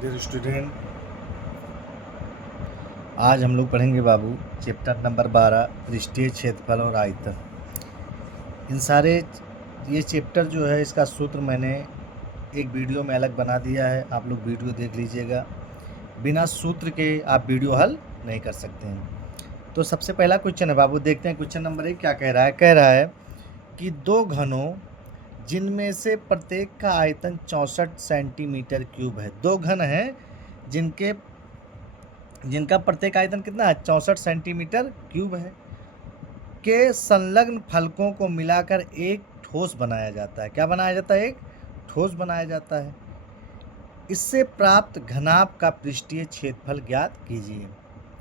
Dear student, आज हम लोग पढ़ेंगे बाबू चैप्टर नंबर 12 पृष्ठीय क्षेत्रफल और आयतन। ये चैप्टर जो है इसका सूत्र मैंने एक वीडियो में अलग बना दिया है, आप लोग वीडियो देख लीजिएगा। बिना सूत्र के आप वीडियो हल नहीं कर सकते हैं। तो सबसे पहला क्वेश्चन है बाबू, देखते हैं क्वेश्चन नंबर 1 क्या कह रहा है। कह रहा है कि दो घनों जिनमें से प्रत्येक का आयतन 64 सेंटीमीटर क्यूब है। दो घन हैं जिनका प्रत्येक आयतन कितना है, 64 सेंटीमीटर क्यूब है, के संलग्न फलकों को मिलाकर एक ठोस बनाया जाता है। क्या बनाया जाता है? एक ठोस बनाया जाता है। इससे प्राप्त घनाभ का पृष्ठीय क्षेत्रफल ज्ञात कीजिए।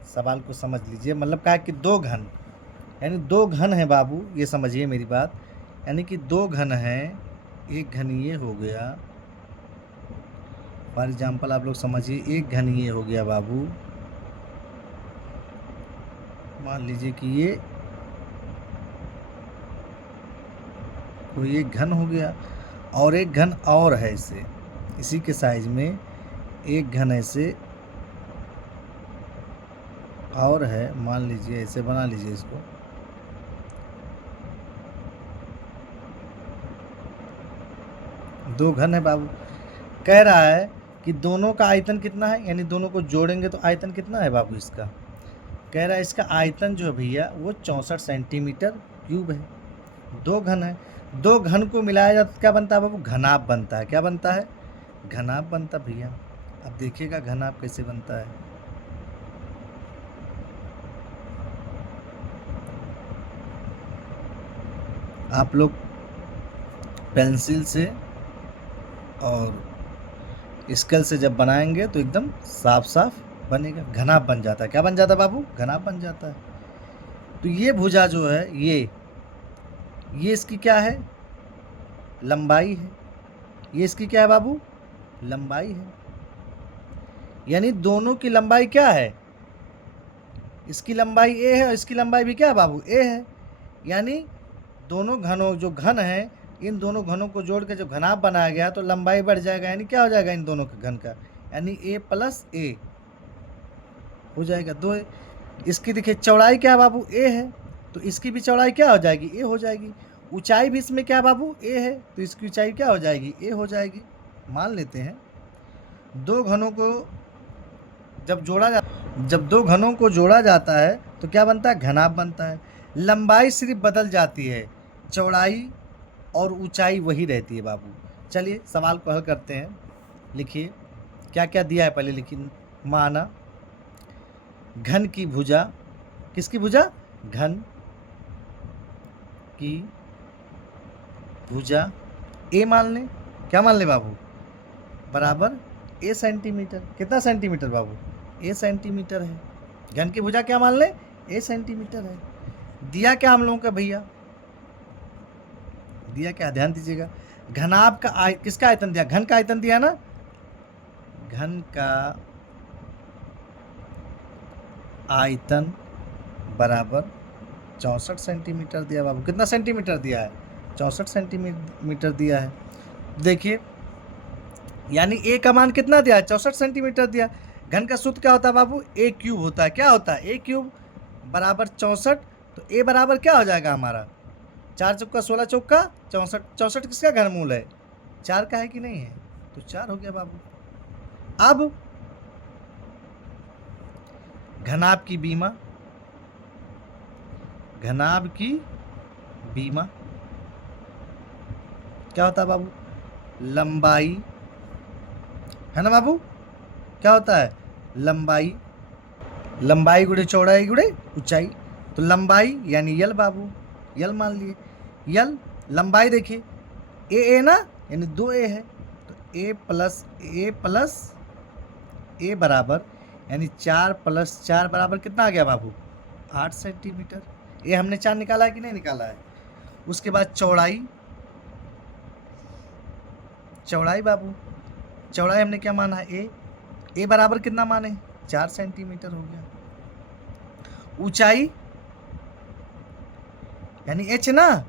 सवाल को समझ लीजिए, मतलब कहा कि दो घन, यानी दो घन है बाबू, ये समझिए मेरी बात। यानी कि दो घन है, एक घन ये हो गया, फॉर एग्जाम्पल आप लोग समझिए, एक घन ये हो गया बाबू, मान लीजिए कि ये कोई एक घन हो गया और एक घन और है इसे, इसी के साइज में एक घन ऐसे और है, मान लीजिए ऐसे बना लीजिए इसको। दो घन है बाबू। कह रहा है कि दोनों का आयतन कितना है, यानी दोनों को जोड़ेंगे तो आयतन कितना है बाबू इसका। कह रहा है इसका आयतन जो है भैया वो 64 सेंटीमीटर क्यूब है। दो घन है, दो घन को मिलाया जाता क्या बनता है बाबू? घनाभ बनता है। क्या बनता है? घनाभ बनता भैया। अब देखिएगा घनाभ कैसे बनता है। आप लोग पेंसिल से और स्केल से जब बनाएंगे तो एकदम साफ साफ बनेगा, घनाभ बन जाता है। क्या बन जाता है बाबू? घनाभ बन जाता है। तो ये भुजा जो है ये इसकी क्या है? लंबाई है। ये इसकी क्या है बाबू? लंबाई है। यानी दोनों की लंबाई क्या है? इसकी लंबाई ए है और इसकी लंबाई भी क्या है बाबू? ए है। यानी दोनों घनों जो घन है, इन दोनों घनों को जोड़ के जो घनाभ बनाया गया तो लंबाई बढ़ जाएगा। यानी क्या हो जाएगा इन दोनों के घन का? यानी ए प्लस ए हो जाएगा दो। इसकी देखिए चौड़ाई क्या है बाबू? ए है, तो इसकी भी चौड़ाई क्या हो जाएगी? ए हो जाएगी। ऊंचाई भी इसमें क्या बाबू? ए है, तो इसकी ऊंचाई क्या हो जाएगी? ए हो जाएगी। मान लेते हैं दो घनों को जब दो घनों को जोड़ा जाता है तो क्या बनता है? घनाभ बनता है। लंबाई सिर्फ बदल जाती है, चौड़ाई और ऊंचाई वही रहती है बाबू। चलिए सवाल को हल करते हैं। लिखिए क्या क्या दिया है, पहले लिखिए। माना घन की भुजा, किसकी भुजा? घन की भुजा ए मान लें। क्या मान लें बाबू? बराबर ए सेंटीमीटर। कितना सेंटीमीटर बाबू? ए सेंटीमीटर है। घन की भुजा क्या मान लें? ए सेंटीमीटर है। दिया क्या हम लोगों का भैया? दिया क्या? ध्यान दीजिएगा। घनाभ का किसका आयतन दिया? घन का आयतन दिया ना। घन का आयतन बराबर 64 सेंटीमीटर दिया बाबू। कितना सेंटीमीटर दिया है? 64 सेंटीमीटर दिया है। देखिए यानी ए का मान कितना दिया है? 64 सेंटीमीटर दिया। घन का सूत्र क्या होता है बाबू? ए क्यूब होता है। क्या होता है? ए क्यूब बराबर 64। तो ए बराबर क्या हो जाएगा हमारा? 4 चौका 16 चौका 64। 64 किसका घनमूल है? 4 का है कि नहीं है? तो 4 हो गया बाबू। अब घनाभ की बीमा, घनाभ की बीमा क्या होता है बाबू? लंबाई है ना बाबू। क्या होता है? लंबाई, लंबाई गुणे चौड़ाई गुणे ऊंचाई। तो लंबाई यानी यल बाबू, यल मान लिए। यल लंबाई देखिए ए ना, यानी 2 ए है, तो ए प्लस ए बराबर, यानी 4 + 4 बराबर कितना आ गया बाबू? 8 सेंटीमीटर। ये हमने 4 निकाला है कि नहीं निकाला है? उसके बाद चौड़ाई, चौड़ाई बाबू, चौड़ाई हमने क्या माना है? ए बराबर कितना माने? 4 सेंटीमीटर हो गया। ऊंचाई यानी एच ना,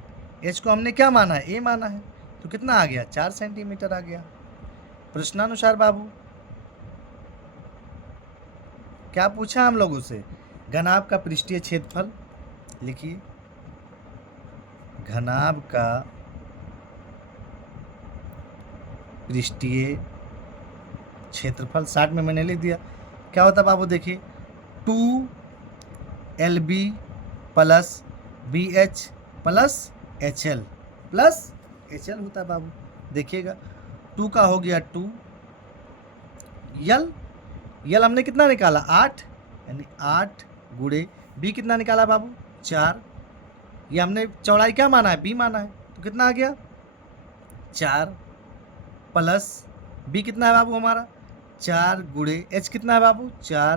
एच को हमने क्या माना है? ए माना है, तो कितना आ गया? 4 सेंटीमीटर आ गया। प्रश्नानुसार बाबू क्या पूछा हम लोगों से? घनाभ का पृष्ठीय क्षेत्रफल लिखिए, घनाभ का पृष्ठीय क्षेत्रफल 60 में मैंने लिख दिया। क्या होता है बाबू? देखिए 2LB plus BH plus HL plus HL होता है बाबू। देखिएगा 2 का हो गया 2, यल हमने कितना निकाला 8, यानी 8 गुणे B कितना निकाला बाबू 4, ये हमने चौड़ाई क्या माना है? B माना है, तो कितना आ गया 4 प्लस B कितना है बाबू हमारा 4 गुणे H कितना है बाबू 4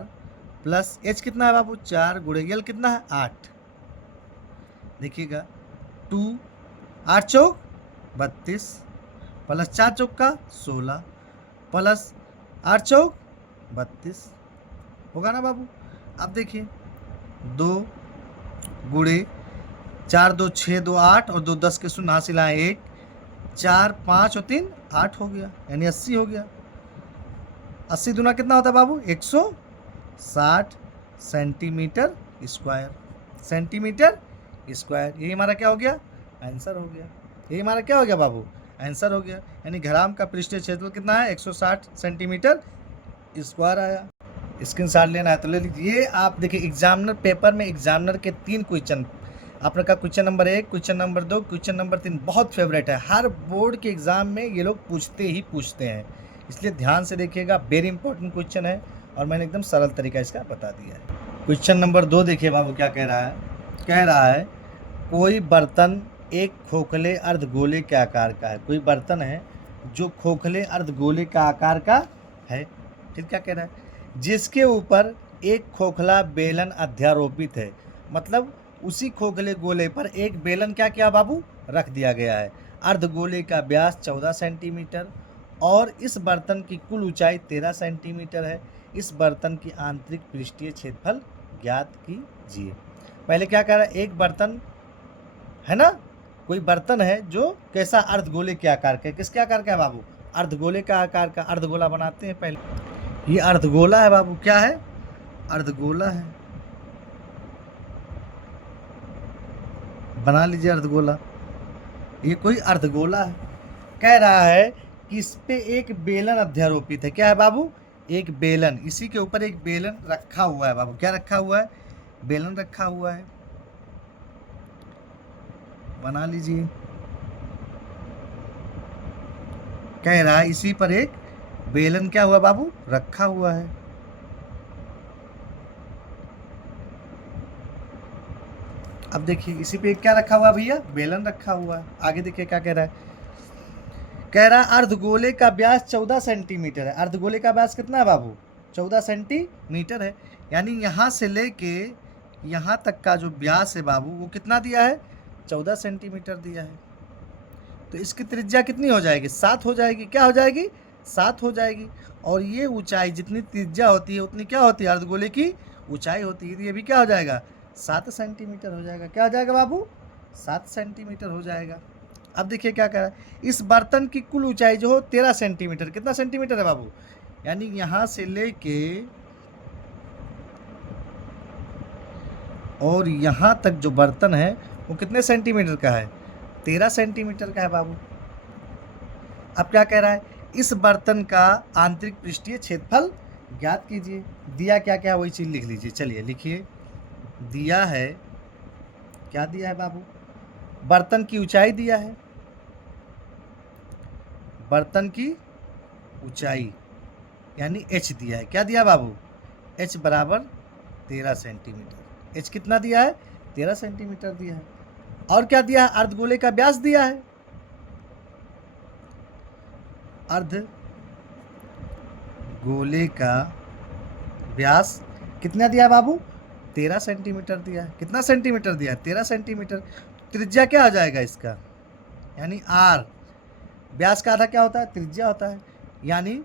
प्लस H कितना है बाबू 4 गुणे यल कितना है 8। देखिएगा 2 8 चौक 32 प्लस 4 चौक का 16 प्लस 8 चौक 32 होगा ना बाबू। अब देखिए 2 गुणे 4 2 6 2 8 और 2 10 के शून्य हासिल आए 1, 4 5 और 3 8 हो गया, यानी 80 हो गया। 80 दूना कितना होता है बाबू 160 सेंटीमीटर स्क्वायर, सेंटीमीटर स्क्वायर। यही हमारा क्या हो गया? आंसर हो गया। यही हमारा क्या हो गया बाबू? आंसर हो गया। यानी घनाभ का पृष्ठीय क्षेत्रफल कितना है? 160 सेंटीमीटर स्क्वायर आया। स्क्रीनशॉट लेना है तो ले लीजिए। ये आप देखिए एग्जामिनर पेपर में एग्जामिनर के 3 क्वेश्चन, आपने कहा question number 1, question number 2, question number 3 बहुत फेवरेट है। हर बोर्ड के एग्ज़ाम में ये लोग पूछते ही पूछते हैं, इसलिए ध्यान से देखिएगा। वेरी इंपॉर्टेंट क्वेश्चन है और मैंने एकदम सरल तरीका इसका बता दिया है। क्वेश्चन नंबर 2 देखिए बाबू क्या कह रहा है। कह रहा है कोई बर्तन एक खोखले अर्धगोले के आकार का है। कोई बर्तन है जो खोखले अर्धगोले का आकार का है, ठीक क्या कह रहा है, जिसके ऊपर एक खोखला बेलन अध्यारोपित है। मतलब उसी खोखले गोले पर एक बेलन क्या किया बाबू? रख दिया गया है। अर्धगोले का व्यास 14 सेंटीमीटर और इस बर्तन की कुल ऊंचाई 13 सेंटीमीटर है। इस बर्तन की आंतरिक पृष्ठीय क्षेत्रफल ज्ञात कीजिए। पहले क्या कह रहा है? एक बर्तन है ना, कोई बर्तन है जो कैसा? अर्धगोले के आकार का। किसके आकार का है बाबू? अर्धगोले का आकार का। अर्धगोला बनाते हैं पहले। ये अर्धगोला है बाबू। क्या है? अर्धगोला है, बना लीजिए अर्धगोला। ये कोई अर्धगोला है। कह रहा है कि इस पे एक बेलन अध्यारोपित है। क्या है बाबू? एक बेलन, इसी के ऊपर एक बेलन रखा हुआ है बाबू। क्या रखा हुआ है? बेलन रखा हुआ है, बना लीजिए। कह रहा है इसी पर एक बेलन क्या हुआ बाबू? रखा हुआ है। अब देखिए इसी पे क्या रखा हुआ है भैया? बेलन रखा हुआ है। आगे देखिए क्या कह रहा है। कह रहा है अर्धगोले का व्यास 14 सेंटीमीटर है। अर्धगोले का व्यास कितना है बाबू? 14 सेंटीमीटर है। यानी यहाँ से लेके यहाँ तक का जो व्यास है बाबू वो कितना दिया है? 14 सेंटीमीटर दिया है। तो इसकी त्रिज्या कितनी हो जाएगी? 7 हो जाएगी। क्या हो जाएगी? 7 हो जाएगी। और ये ऊंचाई जितनी त्रिज्या होती है उतनी क्या होती है? अर्धगोले की ऊंचाई होती है। तो ये भी क्या हो जाएगा? 7 सेंटीमीटर हो जाएगा। क्या हो जाएगा बाबू? 7 सेंटीमीटर हो जाएगा। अब देखिए क्या कह रहा है। इस बर्तन की कुल ऊंचाई जो हो 13 सेंटीमीटर। कितना सेंटीमीटर है बाबू? यानी यहाँ से लेके और यहाँ तक जो बर्तन है वो कितने सेंटीमीटर का है? 13 सेंटीमीटर का है बाबू। अब क्या कह रहा है? इस बर्तन का आंतरिक पृष्ठीय क्षेत्रफल ज्ञात कीजिए। दिया क्या क्या वही चीज़ लिख लीजिए। चलिए लिखिए। दिया है, क्या दिया है बाबू? बर्तन की ऊंचाई दिया है, बर्तन की ऊंचाई यानी h दिया है। क्या दिया बाबू? h बराबर 13 सेंटीमीटर। h कितना दिया है? 13 सेंटीमीटर दिया है। और क्या दिया है? अर्धगोले का व्यास दिया है। अर्धगोले का व्यास कितना दिया बाबू? 13 सेंटीमीटर दिया है। कितना सेंटीमीटर दिया है? 13 सेंटीमीटर। त्रिज्या क्या आ जाएगा इसका? यानी r। व्यास का आधा क्या होता है? त्रिज्या होता है। यानी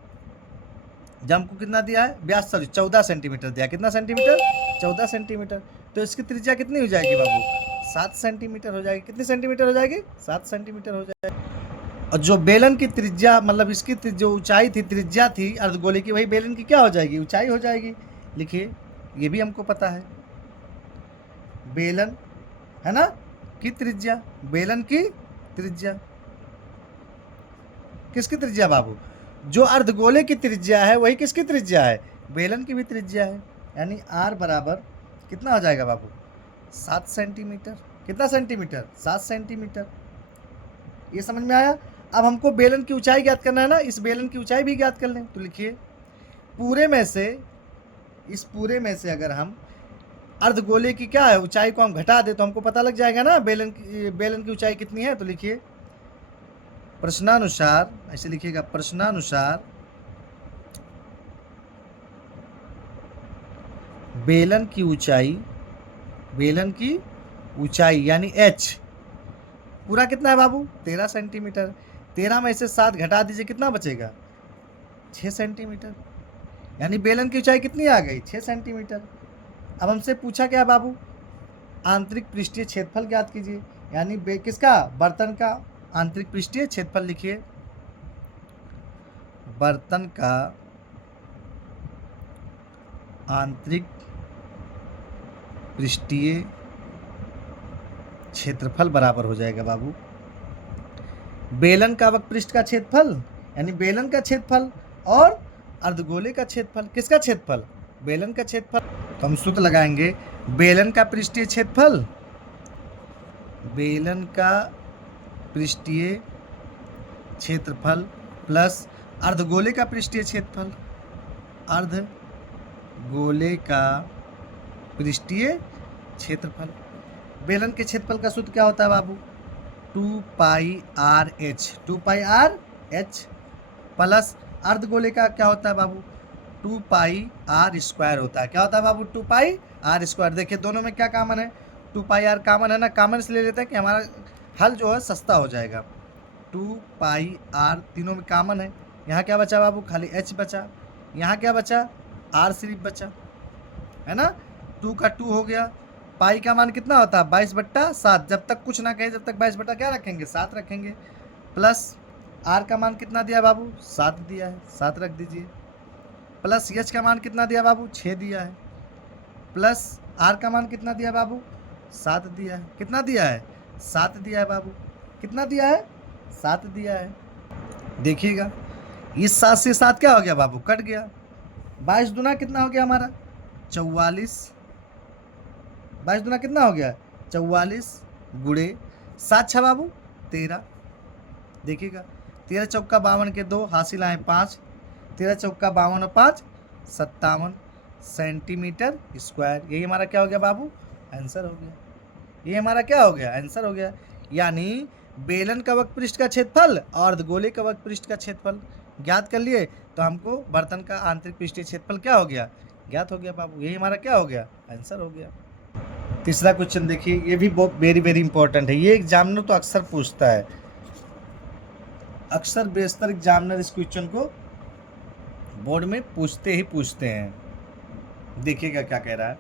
जब हमको कितना दिया है? व्यास 14 सेंटीमीटर दिया। कितना सेंटीमीटर? 14 सेंटीमीटर। तो इसकी त्रिज्या कितनी हो जाएगी बाबू? 7 सेंटीमीटर हो जाएगी। कितनी सेंटीमीटर हो जाएगी? 7 सेंटीमीटर हो जाएगी। और जो बेलन की त्रिज्या मतलब इसकी जो ऊंचाई थी, त्रिज्या थी अर्धगोले की, वही बेलन की क्या हो जाएगी? ऊंचाई हो जाएगी। लिखिए ये भी हमको पता है। बेलन है ना की त्रिज्या, बेलन की त्रिज्या, किसकी त्रिज्या बाबू? जो अर्धगोले की त्रिज्या है वही किसकी त्रिज्या है? बेलन की भी त्रिज्या है। यानी आर बराबर कितना हो जाएगा बाबू? 7 सेंटीमीटर। कितना सेंटीमीटर? 7 सेंटीमीटर। ये समझ में आया? अब हमको बेलन की ऊंचाई ज्ञात करना है ना, इस बेलन की ऊंचाई भी ज्ञात कर लें। तो लिखिए पूरे में से, इस पूरे में से अगर हम अर्धगोले की क्या है ऊंचाई को हम घटा दे तो हमको पता लग जाएगा ना बेलन की ऊंचाई कितनी है। तो लिखिए प्रश्नानुसार, ऐसे लिखिएगा प्रश्नानुसार बेलन की ऊंचाई, बेलन की ऊंचाई यानी h पूरा कितना है बाबू? 13 सेंटीमीटर। 13 में से 7 घटा दीजिए, कितना बचेगा? 6 सेंटीमीटर। यानी बेलन की ऊंचाई कितनी आ गई? 6 सेंटीमीटर। अब हमसे पूछा क्या बाबू? आंतरिक पृष्ठीय क्षेत्रफल ज्ञात कीजिए। यानी किसका? बर्तन का आंतरिक पृष्ठीय क्षेत्रफल लिखिए। बर्तन का आंतरिक पृष्ठीय क्षेत्रफल बराबर हो जाएगा बाबू बेलन का वक्र का क्षेत्रफल, यानी बेलन का क्षेत्रफल और अर्धगोले का क्षेत्रफल। किसका क्षेत्रफल? बेलन का क्षेत्रफल। तो हम सूत्र लगाएंगे बेलन का पृष्ठीय क्षेत्रफल, बेलन का पृष्ठीय क्षेत्रफल प्लस अर्धगोले का पृष्ठीय क्षेत्रफल, अर्धगोले का पृष्ठीय क्षेत्रफल। बेलन के क्षेत्रफल का सूत्र क्या होता है बाबू? 2πr/h, 2πr/h प्लस अर्धगोले का क्या होता है बाबू? 2πr² होता है। क्या होता है बाबू? 2πr²। देखिए दोनों में क्या कॉमन है? 2πr कॉमन है ना, कॉमन इसलिए लेते हैं कि हमारा हल जो है सस्ता हो जाएगा। 2πr तीनों में कॉमन है। यहाँ क्या बचा बाबू? खाली h बचा। यहाँ क्या बचा? r सिर्फ बचा, है ना। 2 का 2 हो गया। पाई का मान कितना होता है? 22/7। जब तक कुछ ना कहे, जब तक 22 बटा क्या रखेंगे? 7 रखेंगे। प्लस आर का मान कितना दिया बाबू? 7 दिया है, 7 रख दीजिए। प्लस एच का मान कितना दिया बाबू? 6 दिया है। प्लस आर का मान कितना दिया बाबू? 7 दिया है। कितना दिया है? 7 दिया है बाबू। कितना दिया है? 7 दिया है। देखिएगा इस 7 से 7 क्या हो गया बाबू? कट गया। 22 दूना कितना हो गया हमारा? 44। 22 दूना कितना हो गया? 44 गुणे 7 छः बाबू 13। देखिएगा 13 चौका 52 के 2 हासिल आए 5। 13 चौका 52 और 5 57 सेंटीमीटर स्क्वायर। यही हमारा क्या हो गया बाबू? आंसर हो गया। ये हमारा क्या हो गया? आंसर हो गया। यानी बेलन का वक्र पृष्ठ का क्षेत्रफल और अर्धगोले का वक्र पृष्ठ का क्षेत्रफल ज्ञात कर लिए तो हमको बर्तन का आंतरिक पृष्ठीय क्षेत्रफल क्या हो गया? ज्ञात हो गया बाबू। यही हमारा क्या हो गया? आंसर हो गया। तीसरा क्वेश्चन देखिए, ये भी बहुत वेरी इंपॉर्टेंट है। ये एग्जामिनर तो अक्सर पूछता है, अक्सर बेशतर एग्जामिनर इस क्वेश्चन को बोर्ड में पूछते हैं। देखिएगा क्या कह रहा है।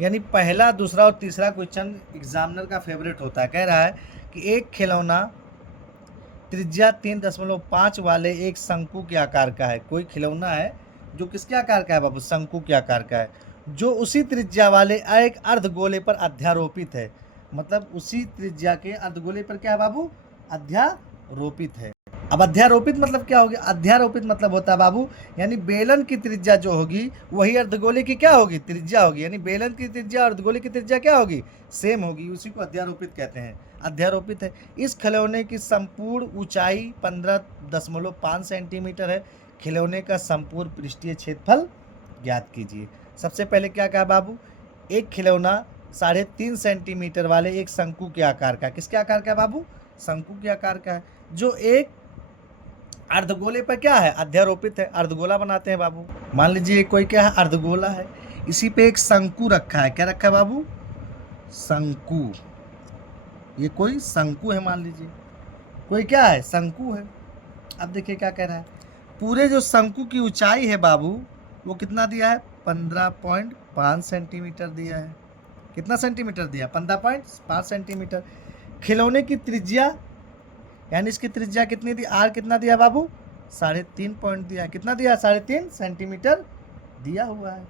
यानी पहला, दूसरा और तीसरा क्वेश्चन एग्जामिनर का फेवरेट होता है। कह रहा है कि एक खिलौना त्रिज्या 3.5 वाले एक शंकु के आकार का है। कोई खिलौना है जो किसके आकार का है बाबू? शंकु के आकार का है, जो उसी त्रिज्या वाले एक अर्धगोले पर अध्यारोपित है। मतलब उसी त्रिज्या के अर्धगोले पर क्या है बाबू? अध्यारोपित है। अब अध्यारोपित मतलब क्या हो गया? अध्यारोपित मतलब होता है बाबू, यानी बेलन की त्रिज्या जो होगी वही अर्धगोले की क्या होगी? त्रिज्या होगी। यानी बेलन की त्रिज्या और अर्धगोले की त्रिज्या क्या होगी? सेम होगी। उसी को अध्यारोपित कहते हैं। अध्यारोपित है। इस खिलौने की संपूर्ण ऊंचाई 15.5 सेंटीमीटर है। खिलौने का संपूर्ण पृष्ठीय क्षेत्रफल ज्ञात कीजिए। सबसे पहले क्या कहा बाबू? एक खिलौना 3.5 सेंटीमीटर वाले एक शंकु के आकार का, किसके आकार का है बाबू? शंकु के आकार का है, जो एक अर्धगोले पर क्या है? अध्यारोपित है। अर्धगोला बनाते हैं बाबू। मान लीजिए कोई क्या है? अर्धगोला है, इसी पे एक शंकु रखा है। क्या रखा है बाबू? शंकु। ये कोई शंकु है, मान लीजिए कोई क्या है? शंकु है। अब देखिए क्या कह रहा है, पूरे जो शंकु की ऊंचाई है बाबू वो कितना दिया है? 15.5 सेंटीमीटर दिया है। कितना सेंटीमीटर दिया? 15.5 सेंटीमीटर। खिलौने की त्रिज्या, यानी इसकी त्रिज्या कितनी दी? आर कितना दिया बाबू? 3.5 पॉइंट दिया। कितना दिया? 3.5 सेंटीमीटर दिया हुआ है।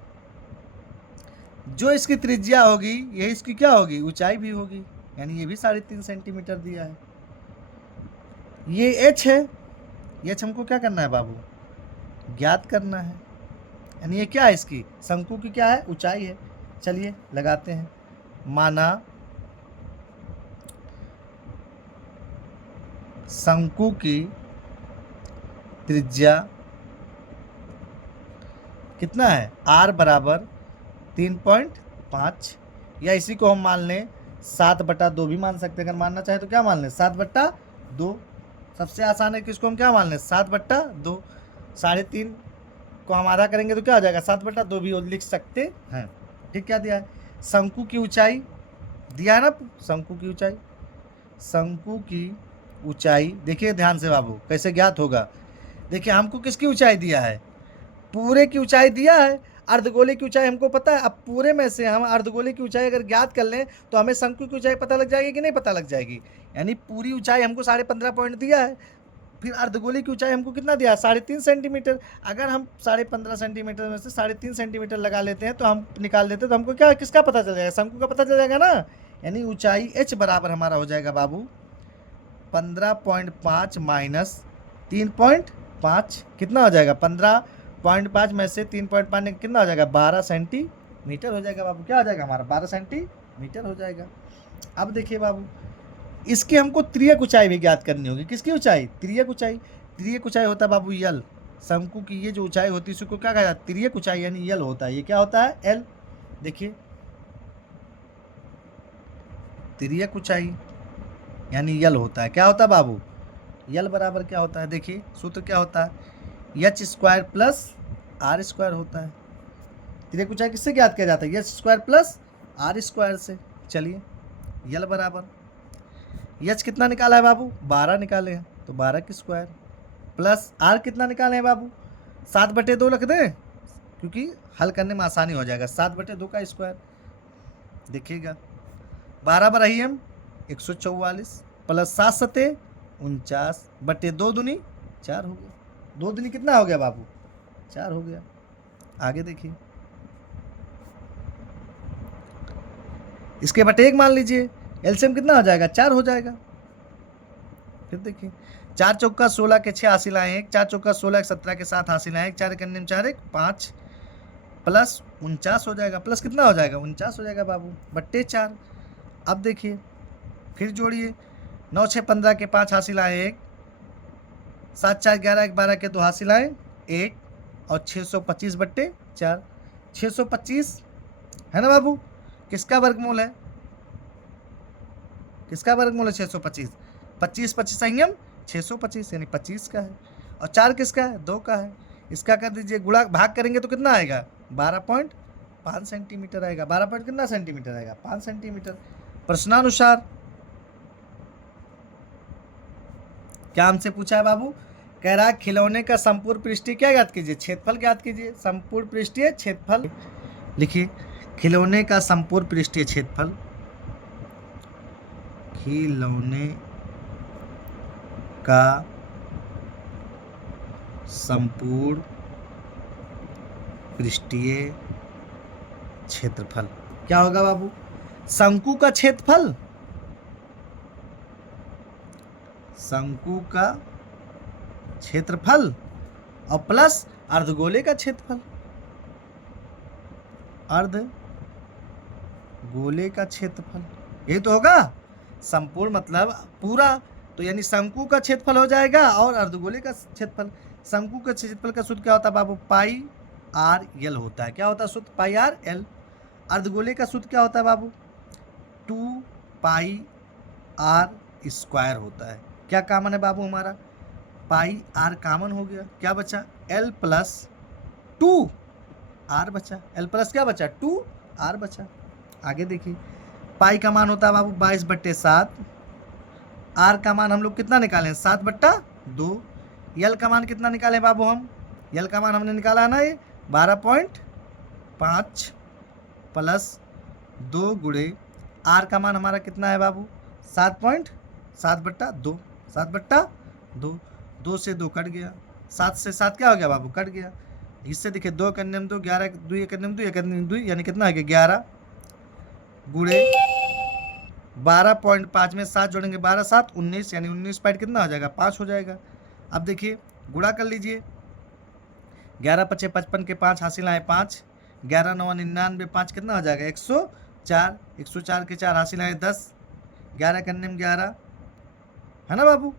जो इसकी त्रिज्या होगी ये इसकी क्या होगी, ऊंचाई भी होगी, यानी ये भी 3.5 सेंटीमीटर दिया है। ये एच है, एच हमको क्या करना है बाबू, ज्ञात करना है। यानी ये क्या है, इसकी शंकु की क्या है, ऊंचाई है। चलिए लगाते हैं। माना शंकु की त्रिज्या कितना है, r बराबर 3.5, या इसी को हम मान लें 7/2 भी मान सकते हैं। अगर मानना चाहे तो क्या मान लें, 7/2। सबसे आसान है कि इसको हम क्या मान लें, 7/2। 3.5 को हम आधा करेंगे तो क्या हो जाएगा, 7/2 भी लिख सकते हैं। ठीक, क्या दिया है, शंकु की ऊंचाई दिया है ना, शंकु की ऊंचाई। शंकु की ऊंचाई देखिए ध्यान से बाबू, कैसे ज्ञात होगा। देखिए हमको किसकी ऊंचाई दिया है, पूरे की ऊंचाई दिया है। अर्धगोले की ऊंचाई हमको पता है। अब पूरे में से हम अर्धगोले की ऊंचाई अगर ज्ञात कर लें तो हमें शंकु की ऊंचाई पता लग जाएगी कि नहीं पता लग जाएगी। यानी पूरी ऊंचाई हमको 15.5 पॉइंट दिया है, फिर अर्धगोले की ऊंचाई हमको कितना दिया, 3.5 सेंटीमीटर। अगर हम 15.5 सेंटीमीटर में से 3.5 सेंटीमीटर लगा लेते हैं तो हम निकाल देते हैं, तो हमको क्या किसका पता चल जाएगा, शंकु का पता चल जाएगा ना। यानी ऊंचाई h बराबर हमारा हो जाएगा बाबू 15.5 माइनस 3.5, कितना हो जाएगा, 15.5 में से 3.5 कितना हो जाएगा, 12 सेंटीमीटर हो जाएगा बाबू। क्या हो जाएगा हमारा, 12 सेंटीमीटर हो जाएगा। अब देखिए बाबू, इसकी हमको त्रियक ऊंचाई भी ज्ञात करनी होगी। किसकी ऊंचाई, त्रियक ऊंचाई। त्रियक ऊंचाई होता है बाबू यल। शंकु की ये जो ऊंचाई होती है उसको क्या कहा जाता है, त्रियक ऊंचाई, यानी यल होता है। ये क्या होता है, एल। देखिए त्रियक ऊंचाई यानी यल होता है। क्या होता है बाबू, यल बराबर क्या होता है, देखिए सूत्र क्या होता है, h² प्लस r² होता है। त्रियक ऊंचाई किससे ज्ञात किया जाता है, h² प्लस r² से। चलिए यल बराबर एच कितना निकाला है बाबू, 12 निकाले हैं, तो 12 की स्क्वायर प्लस आर कितना निकाले हैं बाबू, 7/2 रख दें क्योंकि हल करने में आसानी हो जाएगा। 7/2 का स्क्वायर, देखिएगा 12 बराही हम 144 प्लस 7 सते 49/2 दूनी 4 हो गया। 2 दूनी कितना हो गया बाबू, 4 हो गया। आगे देखिए, इसके बटे 1 मान लीजिए, एलसीएम कितना हो जाएगा, 4 हो जाएगा। फिर देखिए 4 चौका 16 के 6 हासिल आए 1, 4 चौका 16 के 17 के 7 हासिल आए 1, 4 के 4 1 5 प्लस 49 हो जाएगा। प्लस कितना हो जाएगा, 49 हो जाएगा बाबू बट्टे 4। अब देखिए फिर जोड़िए, 9 6 15 के 5 हासिल आए 1, 7 4 11 1 12 के 2 हासिल आए 1, और 625/4। 625 है ना बाबू, किसका वर्गमूल है, किसका वर्गमूल है, 625। 25 25 संयम 625 यानी 25 का है। और 4 किसका है, 2 का है। इसका कर दीजिए गुणा, भाग करेंगे तो कितना आएगा, 12.5 सेंटीमीटर आएगा। 12 पॉइंट कितना सेंटीमीटर आएगा, 5 सेंटीमीटर। प्रश्नानुसार क्या हमसे पूछा है बाबू, कह रहा है खिलौने का संपूर्ण पृष्ठीय क्या ज्ञात कीजिए, क्षेत्रफल ज्ञात कीजिए। संपूर्ण पृष्ठीय क्षेत्रफल लिखिए, खिलौने का संपूर्ण पृष्ठीय क्षेत्रफल, खिलौने का संपूर्ण पृष्ठीय क्षेत्रफल क्या होगा बाबू, शंकु का क्षेत्रफल, शंकु का क्षेत्रफल और प्लस अर्धगोले का क्षेत्रफल, अर्धगोले का क्षेत्रफल, ये तो होगा संपूर्ण मतलब पूरा। तो यानी शंकु का क्षेत्रफल हो जाएगा और अर्धगोले का क्षेत्रफल। शंकु का क्षेत्रफल का सूत्र क्या होता है बाबू, πr/l होता है। क्या होता है सूत्र, πr/l। अर्धगोले का सूत्र क्या होता है बाबू, 2πr² होता है। क्या कॉमन है बाबू हमारा, πr कॉमन हो गया, क्या बचा, l प्लस 2r बचा, l प्लस क्या बचा, 2r बचा। आगे देखिए, पाई का मान होता है बाबू 22/7, आर का मान हम लोग कितना निकालें, 7/2। यल का मान कितना निकालें बाबू हम, यल का मान हमने निकाला है ना, ये 12.5 प्लस 2 गुणे आर का मान हमारा कितना है बाबू, 7/2। 7/2, 2 से 2 कट गया, 7 से 7 क्या हो गया बाबू, कट गया। इससे देखिए 2 करने में 2, 11 2 करने में 2, 1 करने में 2, यानी कितना आ गया 11 गुणे 12.5 में 7 जोड़ेंगे 12 7 19, यानी 19 पॉइंट कितना हो जाएगा 5 हो जाएगा। अब देखिए गुणा कर लीजिए, 11 पचे 55 के 5 हासिल आए 5, 11 9 99, 5 कितना हो जाएगा 104, 104 के 4 हासिल आए 10, 11 करने में 11 है ना बाबू,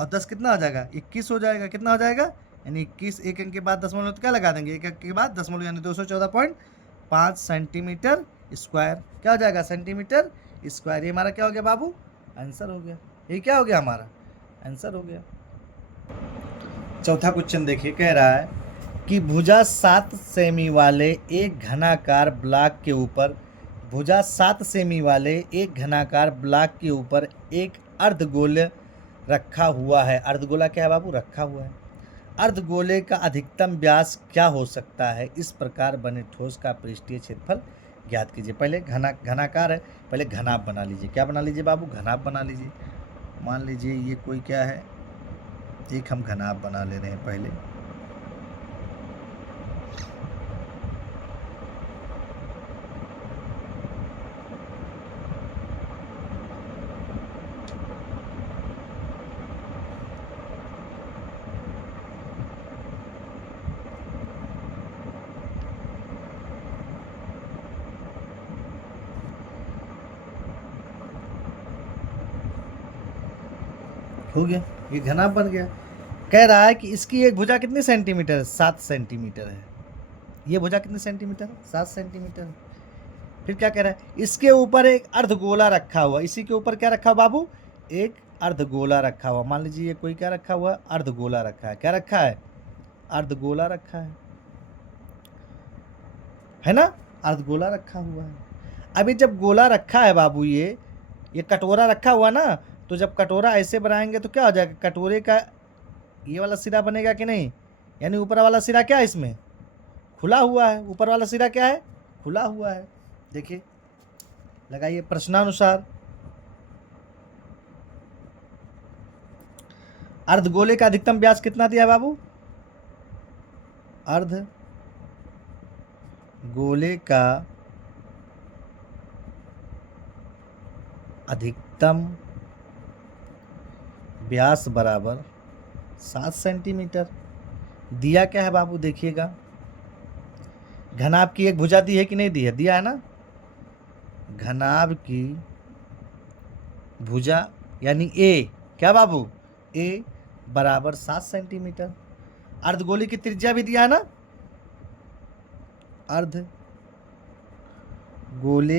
और 10 कितना हो जाएगा 21 हो जाएगा। कितना हो जाएगा यानी 21, एक अंक के बाद दशमलव तो क्या लगा देंगे, एक अंक के बाद दशमलव, यानी 214.5 सेंटीमीटर स्क्वायर। क्या हो जाएगा सेंटीमीटर स्क्वायर। ये हमारा क्या हो गया बाबू आंसर हो गया। ये क्या हो गया हमारा आंसर हो गया। चौथा क्वेश्चन देखिए, कह रहा है कि भुजा 7 सेमी वाले एक घनाकार ब्लॉक के ऊपर, भुजा 7 सेमी वाले एक घनाकार ब्लॉक के ऊपर एक अर्धगोल रखा हुआ है। अर्धगोला क्या है बाबू रखा हुआ है। अर्धगोले का अधिकतम व्यास क्या हो सकता है। इस प्रकार बने ठोस का पृष्ठीय क्षेत्रफल ज्ञात कीजिए। पहले घनाकार है, पहले घनाभ बना लीजिए। क्या बना लीजिए बाबू घनाभ बना लीजिए। मान लीजिए ये कोई क्या है, एक हम घनाभ बना ले रहे हैं पहले। हो गया, ये घनाभ बन गया। कह रहा है कि इसकी एक भुजा कितनी सेंटीमीटर है 7 सेंटीमीटर है। ये भुजा कितनी सेंटीमीटर 7 सेंटीमीटर। फिर क्या कह रहा है, इसके ऊपर एक अर्धगोला रखा हुआ। इसी के ऊपर क्या रखा हुआ बाबू एक अर्धगोला रखा हुआ। मान लीजिए ये कोई क्या रखा हुआ अर्धगोला रखा है। क्या रखा है अर्धगोला रखा है ना, अर्धगोला रखा हुआ है। अभी जब गोला रखा है बाबू, ये कटोरा रखा हुआ ना, तो जब कटोरा ऐसे बनाएंगे तो क्या हो जाएगा, कटोरे का ये वाला सिरा बनेगा कि नहीं, यानी ऊपर वाला सिरा क्या है इसमें खुला हुआ है। ऊपर वाला सिरा क्या है खुला हुआ है। देखिए लगाइए प्रश्नानुसार, अर्धगोले का अधिकतम व्यास कितना दिया है बाबू, अर्धगोले का अधिकतम व्यास बराबर 7 सेंटीमीटर। दिया क्या है बाबू देखिएगा, घनाभ की एक भुजा दी है कि नहीं दी है, दिया है ना। घनाभ की भुजा यानी ए, क्या बाबू ए बराबर 7 सेंटीमीटर। अर्धगोले की त्रिज्या भी दिया है ना, अर्धगोले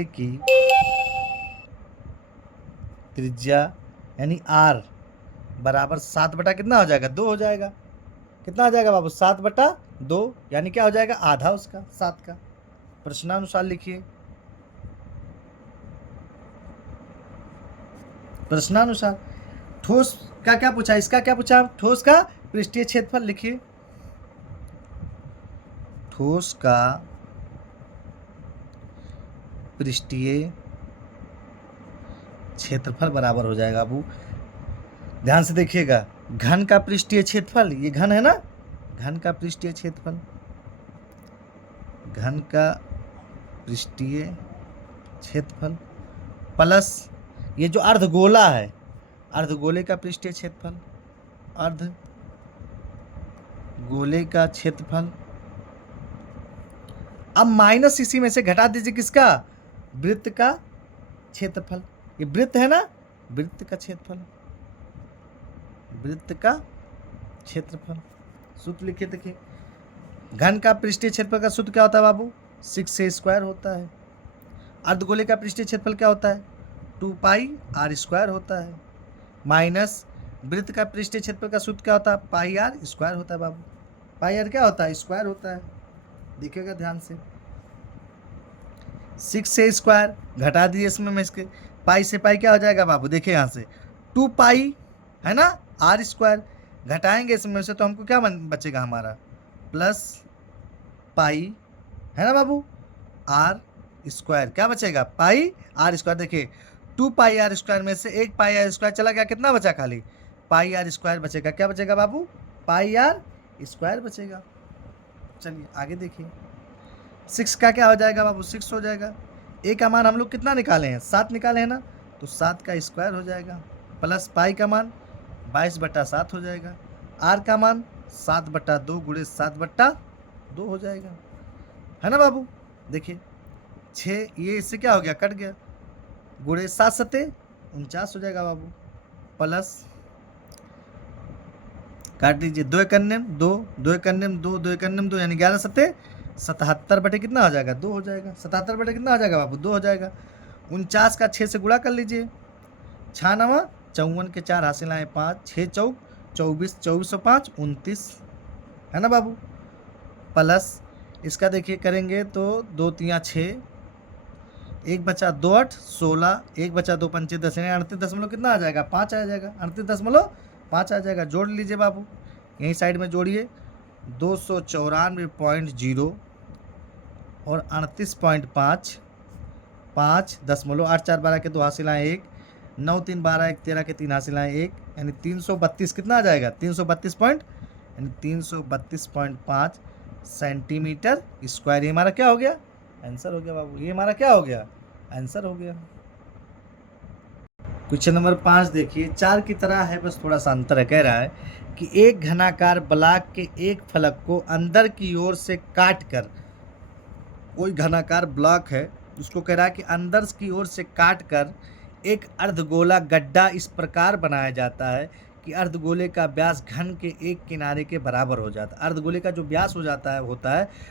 की त्रिज्या यानी आर बराबर 7 बटा कितना हो जाएगा 2 हो जाएगा। कितना हो जाएगा बाबू 7 बटा 2, यानी क्या हो जाएगा आधा उसका 7 का। प्रश्नानुसार लिखिए, प्रश्नानुसार ठोस का क्या पूछा, इसका क्या पूछा, ठोस का पृष्ठीय क्षेत्रफल लिखिए। ठोस का पृष्ठीय क्षेत्रफल बराबर हो जाएगा बाबू, ध्यान से देखिएगा, घन का पृष्ठीय क्षेत्रफल, ये घन है ना, घन का पृष्ठीय क्षेत्रफल, घन का पृष्ठीय क्षेत्रफल प्लस ये जो अर्धगोला है, अर्धगोले का पृष्ठीय क्षेत्रफल, अर्धगोले का क्षेत्रफल। अब माइनस इसी में से घटा दीजिए किसका, वृत्त का क्षेत्रफल। ये वृत्त है ना, वृत्त का क्षेत्रफल, वृत्त का क्षेत्रफल। सूत्र लिखिए, देखिए घन का पृष्ठीय क्षेत्रफल का सूत्र क्या होता है बाबू 6 से स्क्वायर होता है। अर्धगोले का पृष्ठीय क्षेत्रफल क्या होता है 2 पाई आर स्क्वायर होता है, माइनस वृत्त का पृष्ठीय क्षेत्रफल का सूत्र क्या होता है पाई आर स्क्वायर होता है बाबू। पाई आर क्या होता है स्क्वायर होता है, देखिएगा ध्यान से। 6 से स्क्वायर घटा दिए इसमें मैं इसके, पाई से पाई क्या हो जाएगा बाबू देखिए यहाँ से 2 पाई है ना आर स्क्वायर, घटाएंगे इसमें से तो हमको क्या बचेगा हमारा प्लस पाई है ना बाबू आर स्क्वायर, क्या बचेगा पाई आर स्क्वायर। देखिए 2 पाई आर स्क्वायर में से 1 पाई आर स्क्वायर चला गया, कितना बचा खाली पाई आर स्क्वायर बचेगा। क्या बचेगा बाबू पाई आर स्क्वायर बचेगा। चलिए आगे देखिए, 6 का क्या हो जाएगा बाबू, 6 हो जाएगा। ए का मान हम लोग कितना निकाले हैं, 7 निकाले हैं ना, तो 7 का स्क्वायर हो जाएगा, प्लस पाई का मान 22/7 हो जाएगा। आर का मान 7/2 गुणे 7/2 हो जाएगा, है ना बाबू। देखिए 6 ये इससे क्या हो गया, कट गया, गुणे 7 सत्ते 49 हो जाएगा बाबू, प्लस काट दीजिए, 2 एक अन्यम 2, 2 एक अन्यम 2, 2 एक अन्यम 2, यानी 11 सत्ते 77 बटे कितना हो जाएगा, 2 हो जाएगा। 77 बटे कितना हो जाएगा बाबू, 2 हो जाएगा। 49 का 6 से गुणा कर लीजिए, 6 9 54 के 4 हासिल आए 5, 6 चौक 24, 24 और 5 29, है ना बाबू। प्लस इसका देखिए करेंगे तो 2 3 6, 1 बचा 2 8 16, 1 बचा 2 पंचे 10, 38 कितना आ जाएगा, 5 आ जाएगा, 38.5 आ जाएगा। जोड़ लीजिए बाबू, यहीं साइड में जोड़िए, 294.0 और 38.5, 5.8 4 12 के 2 हासिल आए 1, 9 3 12 1 13 के 3 हासिल आए 1, यानी 332 कितना आ जाएगा, 332 पॉइंट, यानी 332.5 सेंटीमीटर स्क्वायर। ये हमारा क्या हो गया, आंसर हो गया बाबू, ये हमारा क्या हो गया, आंसर हो गया। क्वेश्चन नंबर 5 देखिए, 4 की तरह है, बस थोड़ा सा अंतर है। कह रहा है कि एक घनाकार ब्लॉक के एक फलक को अंदर की ओर से काट कर, कोई घनाकार ब्लॉक है उसको कह रहा है कि अंदर की ओर से काट कर एक अर्धगोला गड्ढा इस प्रकार बनाया जाता है कि अर्धगोले का व्यास घन के एक किनारे के बराबर हो जाता है। अर्धगोले का जो व्यास होता है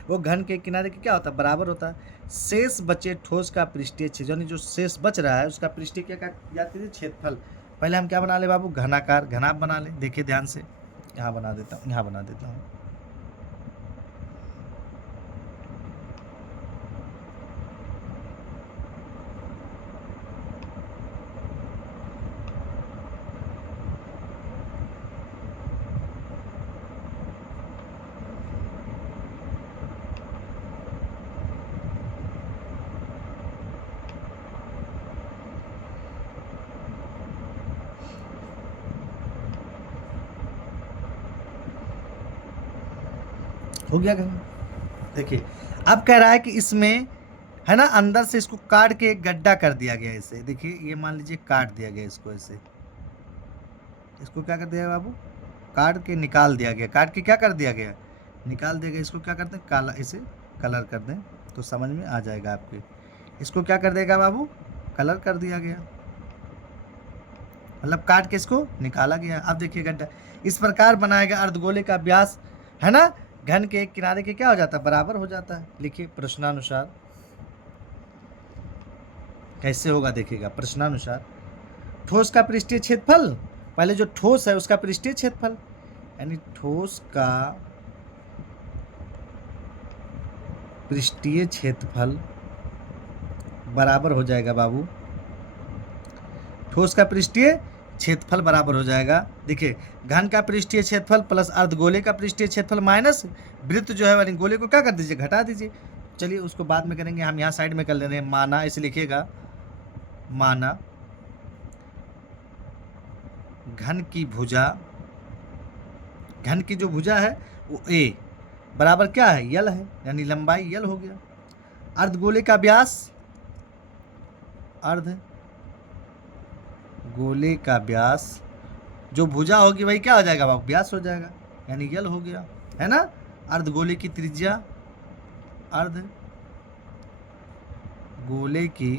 वो घन के किनारे के क्या होता है, बराबर होता है। शेष बचे ठोस का पृष्ठीय क्षेत्रफल, जो शेष बच रहा है उसका पृष्ठीय क्या जाती है, क्षेत्रफल। पहले हम क्या बना ले बाबू, घनाकार, घनाभ बना ले। देखिए ध्यान से, यहाँ बना देता हूँ, यहाँ बना देता हूँ। हो गया घना। देखिए अब कह रहा है कि इसमें, है ना, अंदर से इसको काट के एक गड्ढा कर दिया गया इसे। देखिए ये मान लीजिए काट दिया गया इसको, ऐसे इसको क्या कर दिया बाबू, काट के निकाल दिया गया। काट के क्या कर दिया गया, निकाल दिया गया। इसको क्या करते हैं, काला, इसे कलर कर दें तो समझ में आ जाएगा आपके। इसको क्या कर देगा बाबू, कलर कर दिया गया, मतलब काट के इसको निकाला गया। अब देखिए गड्ढा इस प्रकार बनाया गया, अर्धगोले का व्यास, है ना, घन के एक किनारे के क्या हो जाता है, बराबर हो जाता है। लिखिए प्रश्नानुसार कैसे होगा, देखिएगा प्रश्नानुसार। ठोस का पृष्ठीय क्षेत्रफल, पहले जो ठोस है उसका पृष्ठीय क्षेत्रफल, यानी ठोस का पृष्ठीय क्षेत्रफल बराबर हो जाएगा बाबू, ठोस का पृष्ठीय क्षेत्रफल बराबर हो जाएगा। देखिए घन का पृष्ठीय क्षेत्रफल प्लस अर्धगोले का पृष्ठीय क्षेत्रफल माइनस वृत्त जो है वाली गोले को क्या कर दीजिए, घटा दीजिए। चलिए उसको बाद में करेंगे, हम यहाँ साइड में कर ले रहे हैं। माना, इसे लिखिएगा, माना घन की भुजा, घन की जो भुजा है वो ए बराबर क्या है, यल है, यानी लंबाई यल हो गया। अर्धगोले का व्यास, अर्ध गोले का व्यास, जो भुजा होगी वही क्या हो जाएगा बाबू, व्यास हो जाएगा, यानी यल हो गया, है ना। अर्धगोले की त्रिज्या, अर्ध गोले की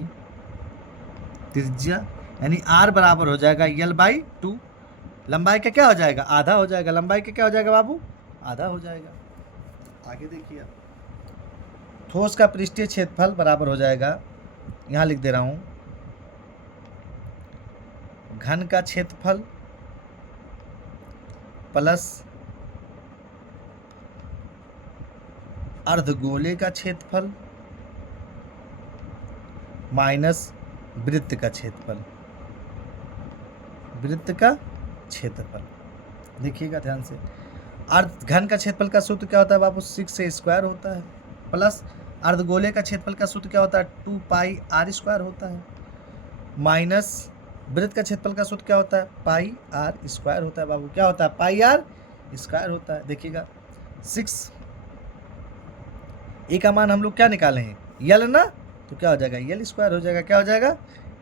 त्रिज्या, यानी आर बराबर हो जाएगा यल/2। लंबाई का क्या हो जाएगा, आधा हो जाएगा। लंबाई का क्या हो जाएगा बाबू, आधा हो जाएगा। आगे देखिए, ठोस का पृष्ठीय क्षेत्रफल बराबर हो जाएगा, यहाँ लिख दे रहा हूँ, घन का क्षेत्रफल प्लस अर्धगोले का क्षेत्रफल माइनस वृत्त का क्षेत्रफल, वृत्त का क्षेत्रफल। देखिएगा ध्यान से, अर्ध घन का क्षेत्रफल का सूत्र क्या होता है बाबू, 6 से स्क्वायर होता है, प्लस अर्धगोले का क्षेत्रफल का सूत्र क्या होता है, 2 पाई आर स्क्वायर होता है, माइनस वृत्त का क्षेत्रफल का सूत्र क्या होता है, पाई आर स्क्वायर होता है बाबू। क्या होता है, पाई आर स्क्वायर होता है। देखिएगा 6 ए का मान हम लोग क्या निकाले हैं, यल ना, तो क्या हो जाएगा, यल स्क्वायर हो जाएगा। क्या हो जाएगा,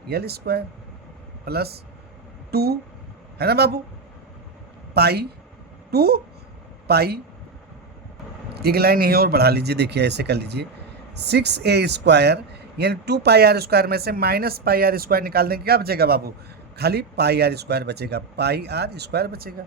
यल स्क्वायर प्लस 2 है ना बाबू, पाई 2 पाई। एक लाइन यहीं और बढ़ा लीजिए, देखिए ऐसे कर लीजिए, 6a² यानी 2πr² में से -πr² निकाल देंगे, क्या बचेगा बाबू, खाली πr² बचेगा, πr² बचेगा।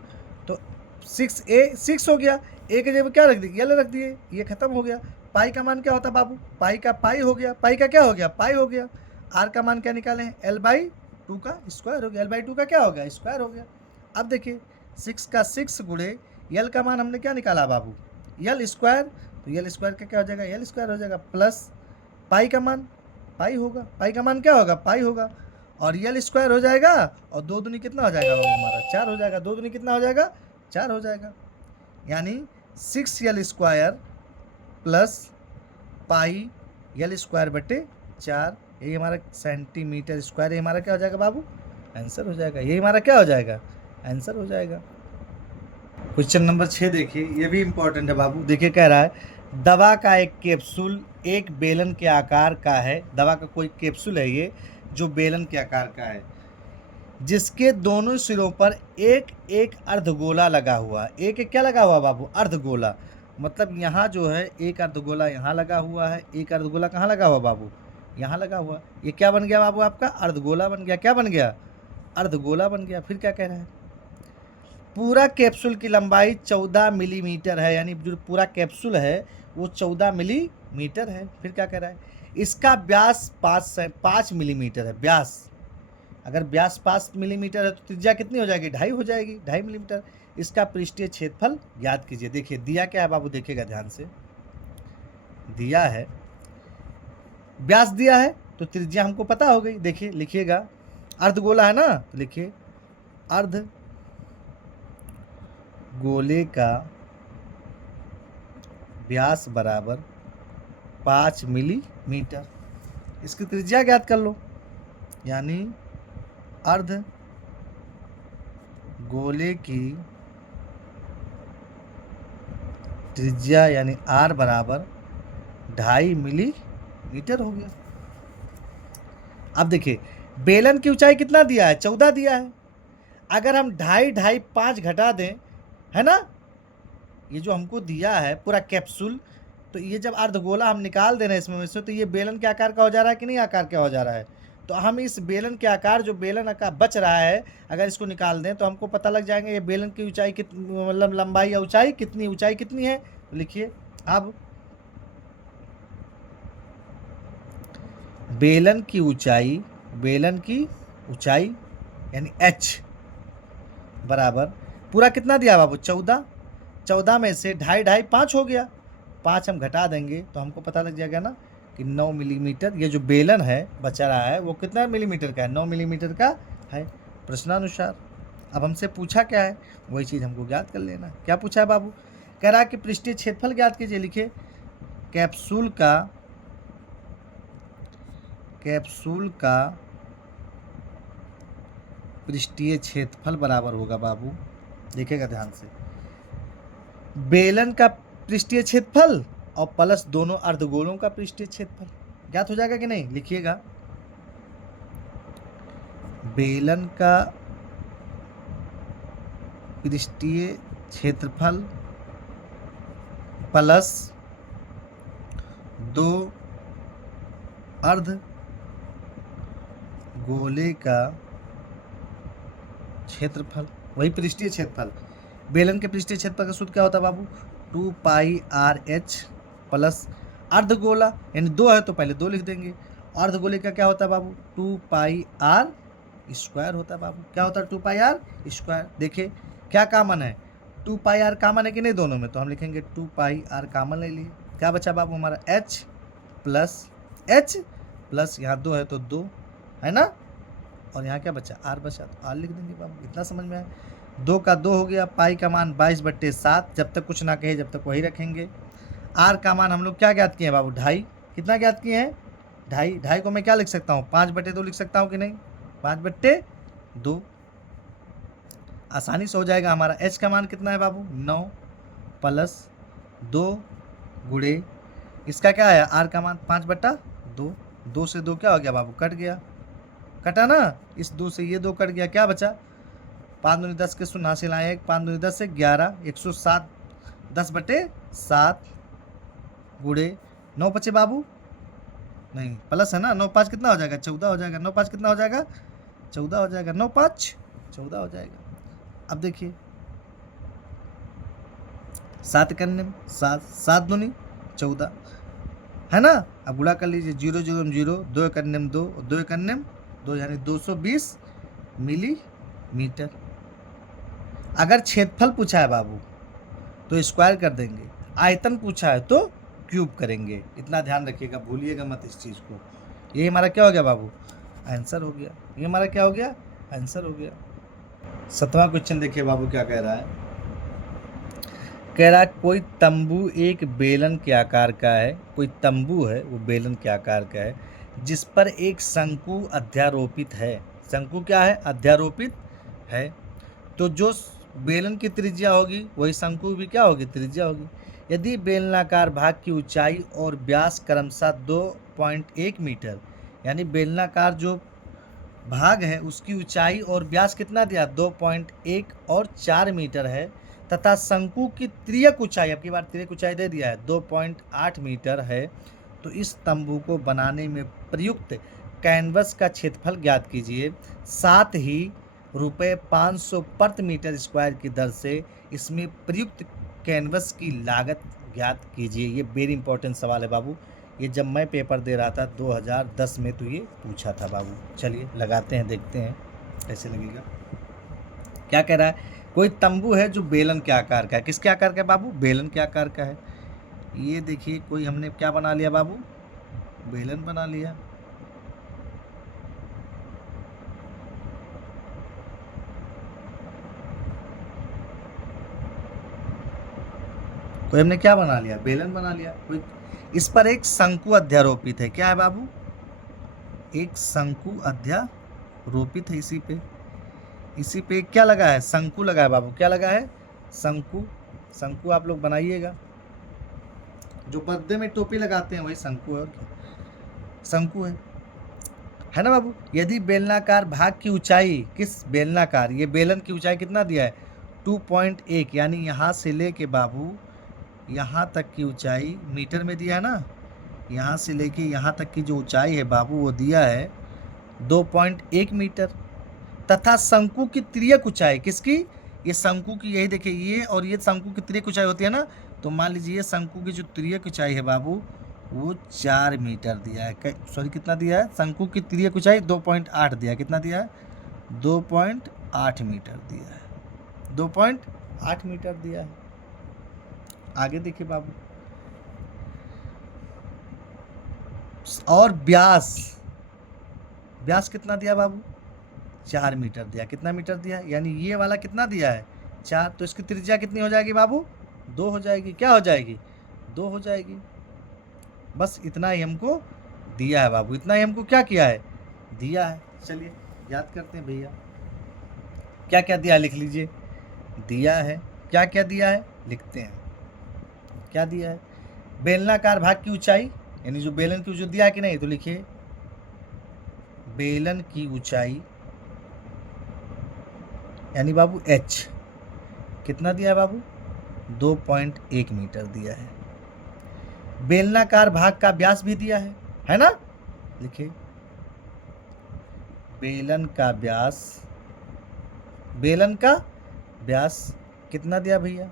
तो 6 हो गया, ए के जगह क्या रख दिए, यल रख दिए, ये खत्म हो गया। पाई का मान क्या होता है बाबू, पाई का पाई हो गया, पाई का क्या हो गया, पाई हो गया। आर का मान क्या निकाले हैं, l/2 का स्क्वायर हो गया, l/2 का क्या हो गया, स्क्वायर हो गया। अब देखिए 6 का 6 गुणे यल का मान हमने क्या निकाला बाबू, यल स्क्वायर, तो यल स्क्वायर का क्या हो जाएगा, यल स्क्वायर हो जाएगा प्लस पाई का मान पाई होगा, पाई का मान क्या होगा, पाई होगा, और यल स्क्वायर हो जाएगा, और 2 दूनी कितना हो जाएगा बाबू हमारा, 4 हो जाएगा, 2 दूनी कितना हो जाएगा, 4 हो जाएगा। यानी 6l² प्लस पाई यल स्क्वायर बटे 4, यही हमारा सेंटीमीटर स्क्वायर, ये हमारा क्या हो जाएगा बाबू, आंसर हो जाएगा, यही हमारा क्या हो जाएगा, आंसर हो जाएगा। क्वेश्चन नंबर 6 देखिए, ये भी इंपॉर्टेंट है बाबू। देखिए कह रहा है दवा का एक कैप्सूल एक बेलन के आकार का है, दवा का कोई कैप्सूल है ये जो बेलन के आकार का है, जिसके दोनों सिरों पर एक एक अर्धगोला लगा हुआ है। एक एक क्या लगा हुआ बाबू, अर्धगोला, मतलब यहाँ जो है एक अर्धगोला यहाँ लगा हुआ है, एक अर्धगोला कहाँ लगा हुआ बाबू, यहाँ लगा हुआ। ये क्या बन गया बाबू, आपका अर्धगोला बन गया। क्या बन गया, अर्धगोला बन गया। फिर क्या कह रहा है, पूरा कैप्सूल की लंबाई 14 मिलीमीटर है, यानी जो पूरा कैप्सूल है वो 14 मिलीमीटर है। फिर क्या कह रहा है, इसका व्यास 5 मिलीमीटर है, व्यास। अगर व्यास 5 मिलीमीटर है तो त्रिज्या कितनी हो जाएगी, 2.5 हो जाएगी, 2.5 मिलीमीटर। इसका पृष्ठीय क्षेत्रफल ज्ञात कीजिए। देखिए दिया क्या है बाबू, देखिएगा ध्यान से, दिया है व्यास दिया है तो त्रिज्या हमको पता हो गई। देखिए लिखिएगा, अर्धगोला है ना, तो लिखिए अर्ध गोले का व्यास बराबर 5 मिलीमीटर, इसकी त्रिज्या ज्ञात कर लो। यानी अर्ध गोले की त्रिज्या यानी r बराबर 2.5 मिलीमीटर हो गया। अब देखिए बेलन की ऊंचाई कितना दिया है, 14 दिया है। अगर हम 2.5 5 घटा दें, है ना, ये जो हमको दिया है पूरा कैप्सूल, तो ये जब अर्धगोला हम निकाल दे रहे हैं इसमें से, तो ये बेलन के आकार का हो जा रहा है कि नहीं, आकार क्या हो जा रहा है। तो हम इस बेलन के आकार, जो बेलन आकार बच रहा है, अगर इसको निकाल दें तो हमको पता लग जाएंगे ये बेलन की ऊंचाई कितनी, मतलब लंबाई या ऊंचाई कितनी है। तो लिखिए अब बेलन की ऊंचाई यानी h बराबर पूरा कितना दिया बाबू, 14 में से 2.5 5 हो गया, 5 हम घटा देंगे तो हमको पता लग जाएगा ना कि 9 मिलीमीटर। ये जो बेलन है बचा रहा है वो कितना मिलीमीटर का है, 9 मिलीमीटर का है प्रश्नानुसार। अब हमसे पूछा क्या है, वही चीज़ हमको ज्ञात कर लेना। क्या पूछा है बाबू, कह रहा है कि पृष्ठीय क्षेत्रफल ज्ञात कीजिए। लिखिए कैप्सूल का पृष्ठीय क्षेत्रफल बराबर होगा बाबू, देखिएगा ध्यान से, बेलन का पृष्ठीय क्षेत्रफल और प्लस दोनों अर्धगोलों का पृष्ठीय क्षेत्रफल। ज्ञात हो जाएगा कि नहीं, लिखिएगा बेलन का पृष्ठीय क्षेत्रफल प्लस 2 अर्धगोले का क्षेत्रफल, वही पृष्ठीय क्षेत्रफल। बेलन के पृष्ठीय क्षेत्रफल का सूत्र क्या होता है बाबू, 2πrh प्लस अर्धगोला यानी 2 है तो पहले 2 लिख देंगे, अर्धगोले का क्या होता है बाबू, 2πr² होता है बाबू। क्या होता है, 2πr²। देखिए क्या कॉमन है, 2πr कॉमन है कि नहीं दोनों में, तो हम लिखेंगे 2πr कॉमन ले लिए। क्या बचा बाबू हमारा, h प्लस यहाँ 2 है तो 2 है ना, और यहाँ क्या बचा, r बचा, तो r लिख देंगे बाबू। इतना समझ में आया, 2 का 2 हो गया, पाई का मान 22/7, जब तक कुछ ना कहे जब तक वही रखेंगे। r का मान हम लोग क्या ज्ञात किए हैं बाबू, 2.5। कितना ज्ञात किए हैं, 2.5 को मैं क्या लिख सकता हूँ, 5/2 लिख सकता हूँ कि नहीं, 5/2 आसानी से हो जाएगा हमारा। h का मान कितना है बाबू, 9 प्लस 2 गुणे इसका क्या है, आर का मान 5/2। 2 से 2 क्या हो गया बाबू, कट गया, कटा ना, इस 2 से ये 2 कट गया, क्या बचा, 5 दूनी 10 के शून्य हासिल आए, 5 दूनी 10 से 11, 107, 10/7 गुड़े 9 बचे बाबू, नहीं प्लस है ना, 9×5 कितना हो जाएगा, 14 हो जाएगा, 9×5 कितना हो जाएगा, 14 हो जाएगा, 9×5 14 हो जाएगा। अब देखिए 7 करने में 7, 7 दूनी 14 है ना। अब गुणा कर लीजिए, 0 0 0, 2 करने में 2, 2 करने में 2, यानी 220 मिलीमीटर। अगर क्षेत्रफल पूछा है बाबू तो स्क्वायर कर देंगे, आयतन पूछा है तो क्यूब करेंगे, इतना ध्यान रखिएगा, भूलिएगा मत इस चीज़ को। ये हमारा क्या हो गया बाबू, आंसर हो गया, ये हमारा क्या हो गया, आंसर हो गया। 7वां क्वेश्चन देखिए बाबू क्या कह रहा है, कह रहा है कोई तंबू एक बेलन के आकार का है, कोई तंबू है वो बेलन के आकार का है, जिस पर एक शंकु अध्यारोपित है। शंकु क्या है, अध्यारोपित है। तो जो बेलन की त्रिज्या होगी वही शंकु भी क्या होगी, त्रिज्या होगी। यदि बेलनाकार भाग की ऊंचाई और व्यास क्रमशः 2.1 मीटर, यानी बेलनाकार जो भाग है उसकी ऊंचाई और व्यास कितना दिया, 2.1 और 4 मीटर है, तथा शंकु की तिर्यक ऊंचाई, अब की बार तिर्यक ऊंचाई दे दिया है 2.8 मीटर है, तो इस तंबू को बनाने में प्रयुक्त कैनवस का क्षेत्रफल ज्ञात कीजिए। साथ ही ₹500 प्रति मीटर स्क्वायर की दर से इसमें प्रयुक्त कैनवस की लागत ज्ञात कीजिए। ये वेरी इंपॉर्टेंट सवाल है बाबू, ये जब मैं पेपर दे रहा था 2010 में तो ये पूछा था बाबू। चलिए लगाते हैं, देखते हैं कैसे लगेगा। क्या कह रहा है, कोई तंबू है जो बेलन के आकार का है, किसके आकार का है बाबू, बेलन के आकार का है। ये देखिए कोई हमने क्या बना लिया बाबू, बेलन बना लिया। कोई हमने क्या बना लिया, बेलन बना लिया। कोई इस पर एक शंकु अध्यारोपित है, क्या है बाबू, एक शंकु अध्यारोपित है, इसी पे क्या लगा है, शंकु लगा है बाबू, क्या लगा है, शंकु। शंकु आप लोग बनाइएगा, जो बर्थडे में टोपी लगाते हैं वही शंकु है, और क्या शंकु है ना बाबू। यदि बेलनाकार भाग की ऊंचाई, किस बेलनाकार, ये बेलन की ऊंचाई कितना दिया है, 2.1, यानी यहाँ से लेके बाबू यहाँ तक की ऊंचाई मीटर में दिया है ना, यहाँ से लेके यहाँ तक की जो ऊंचाई है बाबू वो दिया है 2.1 मीटर, तथा शंकु की तिर्यक ऊंचाई, किसकी, ये शंकु की, यही देखिए ये और ये शंकु की तिर्यक ऊंचाई होती है ना, तो मान लीजिए शंकु की जो तिर्यक ऊंचाई है बाबू वो 4 मीटर दिया है, सॉरी कितना दिया है, शंकु की तिर्यक ऊंचाई 2.8 दिया है, कितना दिया है, 2.8 मीटर दिया है, 2.8 मीटर दिया है। आगे देखिए बाबू, और व्यास, व्यास कितना दिया बाबू, 4 मीटर दिया, कितना मीटर दिया, यानी ये वाला कितना दिया है 4, तो इसकी त्रिज्या कितनी हो जाएगी बाबू, 2 हो जाएगी, क्या हो जाएगी, 2 हो जाएगी। बस इतना ही हमको दिया है बाबू, इतना ही हमको क्या किया है, दिया है। चलिए याद करते हैं भैया, क्या क्या दिया लिख लीजिए, दिया है, क्या क्या दिया है लिखते हैं, क्या दिया है, बेलनाकार भाग की ऊंचाई, यानी जो बेलन की जो दिया है कि नहीं, तो लिखिए बेलन की ऊंचाई, यानी बाबू h कितना दिया है बाबू, 2.1 मीटर दिया है। बेलनाकार भाग का व्यास भी दिया है ना, लिखिए बेलन का व्यास, बेलन का व्यास कितना दिया भैया,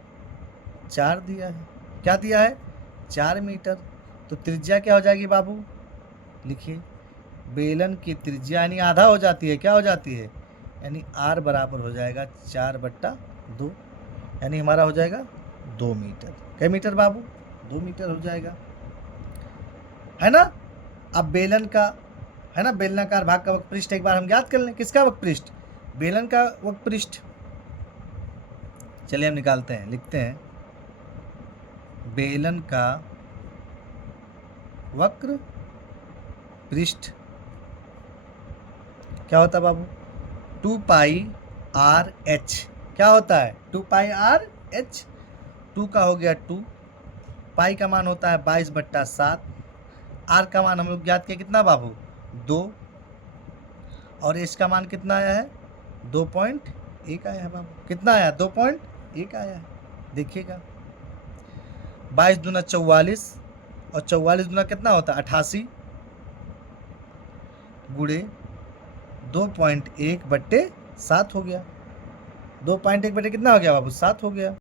4 दिया है, क्या दिया है, 4 मीटर। तो त्रिज्या क्या हो जाएगी बाबू, लिखिए बेलन की त्रिज्या यानी आधा हो जाती है, क्या हो जाती है, यानी r बराबर हो जाएगा 4/2, यानी हमारा हो जाएगा 2 मीटर। कै मीटर बाबू, 2 मीटर हो जाएगा, है ना। अब बेलन का, है ना, बेलनाकार भाग का वक्रपृष्ठ एक बार हम ज्ञात कर लें, किसका वक्रपृष्ठ, बेलन का वक्रपृष्ठ। चलिए हम निकालते हैं, लिखते हैं बेलन का वक्र पृष्ठ क्या होता है बाबू, 2πr h, क्या होता है 2πr h, 2 का हो गया 2, पाई का मान होता है 22/7। आर का मान हम लोग ज्ञात किए कितना बाबू 2, और एच का मान कितना आया है 2.1 आया है बाबू। कितना आया 2.1 आया है। देखिएगा 22 दूना 44 और 44 दूना कितना होता है 88 गुणे 2.1/7 हो गया। 2.1 बटे कितना हो गया बाबू 7 हो गया।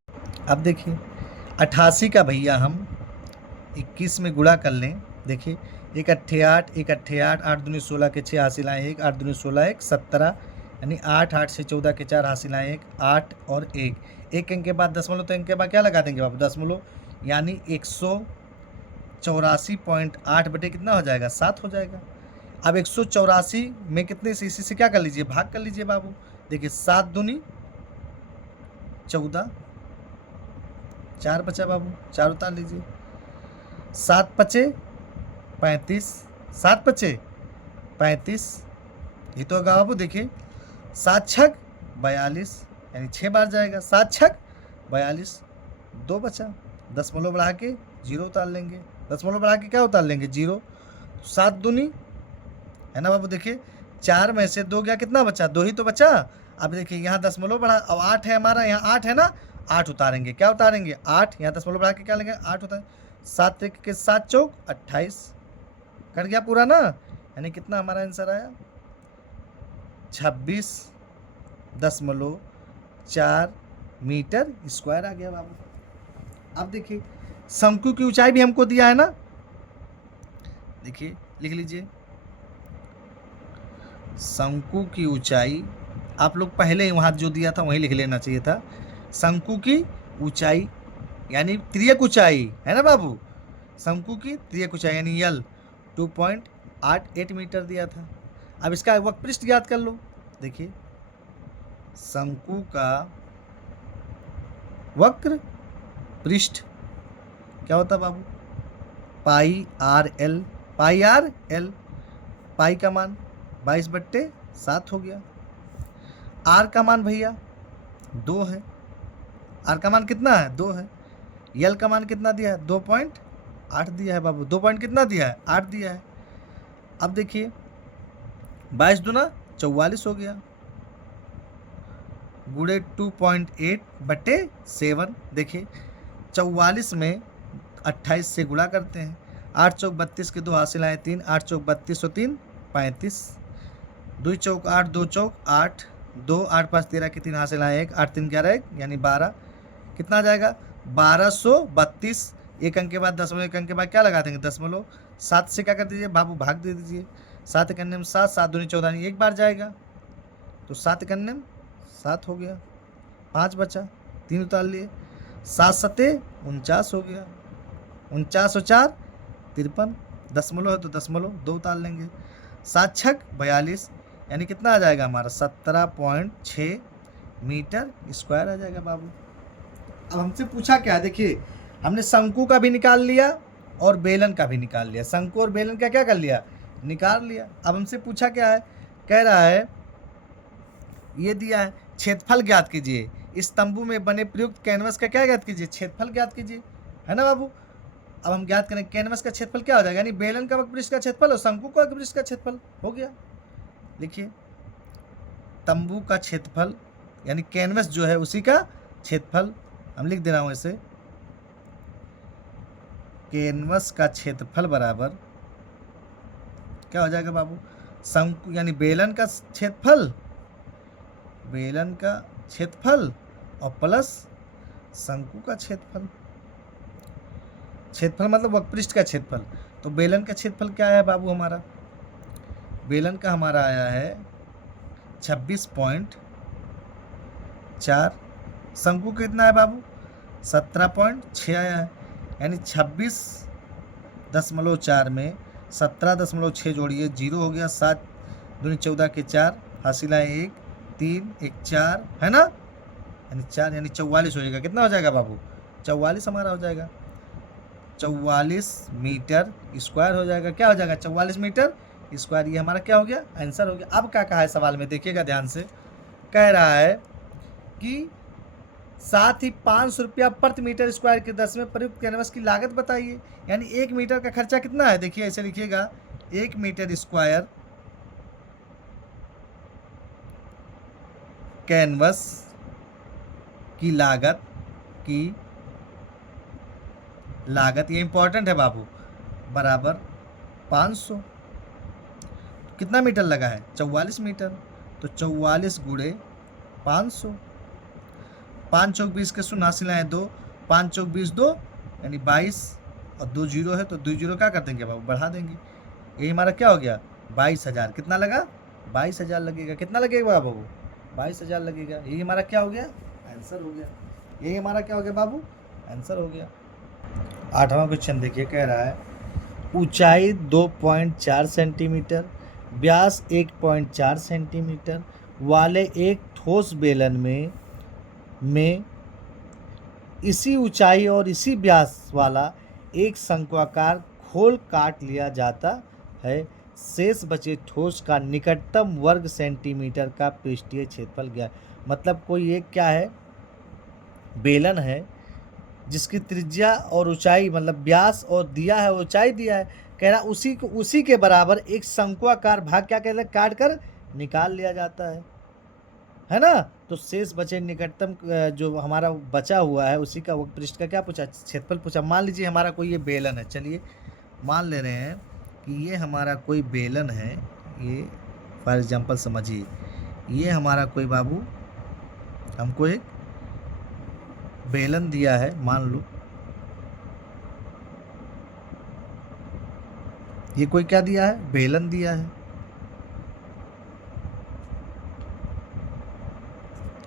अब देखिए 88 का भैया हम 21 में गुणा कर लें। देखिए 1 अट्ठे 8, 1 अट्ठे 8, 8 दूनी 16 के 6 हासिल आए 1, 8 दूनी 16 1 17, यानी 8, 8 से 14 के 4 हासिल आए 1, 8 और 1, एक अंक के बाद दशमलव, तो अंक के बाद क्या लगा देंगे बाबू दशमलव, यानी 184.8 बटे कितना हो जाएगा 7 हो जाएगा। अब 184 में कितने से इसी से क्या कर लीजिए भाग कर लीजिए बाबू। देखिए 7 दूनी 14, 4 बचा बाबू, 4 उतार लीजिए, 7 पचे 35, 7 पचे 35, ये तो होगा बाबू। देखिए 7 छक 42, यानी 6 बार जाएगा, 7 छक 42, 2 बचा, दशमलव बढ़ा के 0 उतार लेंगे, दशमलव बढ़ा के क्या उतार लेंगे 0। 7 दूनी है ना बाबू। देखिए 4 में से 2 गया, कितना बचा 2 ही तो बचा। अब देखिए यहाँ दशमलव बढ़ा, अब 8 है हमारा, यहाँ 8 है ना, 8 उतारेंगे, क्या उतारेंगे 8, यहाँ दशमलव बढ़ा के क्या लेंगे 8 उतारेंगे। 7 के 7 चौक 28, कट गया पूरा ना, यानी कितना हमारा आंसर आया 26.4 मीटर स्क्वायर आ गया बाबू। अब देखिए शंकु की ऊंचाई भी हमको दिया है ना, देखिए लिख लीजिए शंकु की ऊंचाई, आप लोग पहले ही वहाँ जो दिया था वहीं लिख लेना चाहिए था। शंकु की ऊंचाई यानी त्रियक ऊंचाई है ना बाबू, शंकु की त्रियक ऊंचाई यानी यल 2.88 मीटर दिया था। अब इसका वक्रपृष्ठ ज्ञात कर लो। देखिए शंकु का वक्र पृष्ठ क्या होता है बाबू पाई आर एल, पाई आर एल, पाई का मान 22/7 हो गया। आर का मान भैया 2 है, आर का मान कितना है 2 है। यल का मान कितना दिया है 2.8 दिया है बाबू, 2 पॉइंट कितना दिया है 8 दिया है। अब देखिए 22 दूना 44 हो गया गुणे 2.8/7। देखिए 44 में 28 से गुणा करते हैं, 8 चौक 32 के 2 हासिल आए 3, 8 चौक 32 और 3 35, 2 चौक 8, 2 चौक 8, 2 8 5 13 के 3 हासिल आए 1, 8 3 11 1, यानी 12, कितना आ जाएगा 1232। एक अंक के बाद दशमलव, एक अंक के बाद क्या लगा देंगे दशमलव, 7 से क्या कर दीजिए बाबू भाग दे दीजिए, 7 करने में 7, 7 दूनी 14, एक बार जाएगा तो 7 करने में 7 हो गया, 5 बचा, 3 उतार लिए, 7 सते 49 हो गया, 49 और 4 53, दशमलव है तो दशमलव 2 उतार लेंगे, 7 छक 42, यानी कितना आ जाएगा हमारा 17.6 मीटर स्क्वायर आ जाएगा बाबू। अब हमसे पूछा क्या, देखिए हमने शंकु का भी निकाल लिया और बेलन का भी निकाल लिया, शंकु और बेलन का क्या कर लिया निकाल लिया। अब हमसे पूछा क्या है, कह रहा है ये दिया है क्षेत्रफल ज्ञात कीजिए, इस तंबू में बने प्रयुक्त कैनवस का क्या ज्ञात कीजिए क्षेत्रफल ज्ञात कीजिए, है ना बाबू। अब हम ज्ञात करें कैनवस का क्षेत्रफल क्या हो जाएगा, यानी बेलन का वक्रपृष्ठ का क्षेत्रफल और शंकु का वक्रपृष्ठ का क्षेत्रफल हो गया। लिखिए तंबू का क्षेत्रफल यानी कैनवस जो है उसी का क्षेत्रफल, हम लिख दे रहा हूं इसे, कैनवस का क्षेत्रफल बराबर क्या हो जाएगा बाबू शंकु यानी बेलन का क्षेत्रफल, बेलन का क्षेत्रफल और प्लस शंकु का क्षेत्रफल। क्षेत्रफल मतलब वक्रपृष्ठ का क्षेत्रफल, तो बेलन का क्षेत्रफल क्या है बाबू हमारा, बेलन का हमारा आया है 26.4, शंकु कितना है बाबू 17.6 आया है, यानी 26.4 में 17.6 जोड़िए 0 हो गया, 7 दूनी 14 के 4 हासिल आए 1 3 1 4 है ना, यानी 4 यानी 44 हो जाएगा, कितना हो जाएगा बाबू 44 हमारा हो जाएगा, 44 मीटर स्क्वायर हो जाएगा, क्या हो जाएगा 44 मीटर स्क्वायर, ये हमारा क्या हो गया आंसर हो गया। अब क्या कहा है सवाल में देखिएगा ध्यान से, कह रहा है कि साथ ही 500 रुपया प्रति मीटर स्क्वायर की दर से प्रयुक्त कैनवस की लागत बताइए। यानी 1 मीटर का खर्चा कितना है, देखिए ऐसे लिखिएगा, 1 मीटर स्क्वायर कैनवस की लागत ये इंपॉर्टेंट है बाबू, बराबर 500। कितना मीटर लगा है, 44 मीटर, तो 44 गुणे 500। 5 चौक 20 के शून्य हासिल है 2, 5 चौक 20 2 यानी 22, और 2 जीरो है तो 2 जीरो क्या कर देंगे बाबू, बढ़ा देंगे। ये हमारा क्या हो गया, 22,000। कितना लगा, 22,000 लगेगा। कितना लगेगा बाबू, 22,000 लगेगा। यही हमारा क्या हो गया, आंसर हो गया। यही हमारा क्या हो गया बाबू, आंसर हो गया। 8वां क्वेश्चन देखिए, कह रहा है ऊंचाई 2.4 सेंटीमीटर, व्यास 1.4 सेंटीमीटर वाले एक ठोस बेलन में इसी ऊंचाई और इसी व्यास वाला एक शंक्वाकार खोल काट लिया जाता है। शेष बचे ठोस का निकटतम वर्ग सेंटीमीटर का पृष्ठीय क्षेत्रफल ज्ञात। मतलब कोई एक क्या है, बेलन है जिसकी त्रिज्या और ऊंचाई, मतलब व्यास और दिया है, ऊंचाई दिया है, कह रहा उसी के बराबर एक शंक्वाकार भाग क्या कहते हैं, काट कर निकाल लिया जाता है ना। तो शेष बचे निकटतम जो हमारा बचा हुआ है उसी का पृष्ठ का क्या पूछा, क्षेत्रफल पूछा। मान लीजिए हमारा कोई ये बेलन है, चलिए मान ले रहे हैं कि ये हमारा कोई बेलन है, ये फॉर एग्जांपल समझिए, ये हमारा कोई बाबू हमको एक बेलन दिया है, मान लो ये कोई क्या दिया है, बेलन दिया है।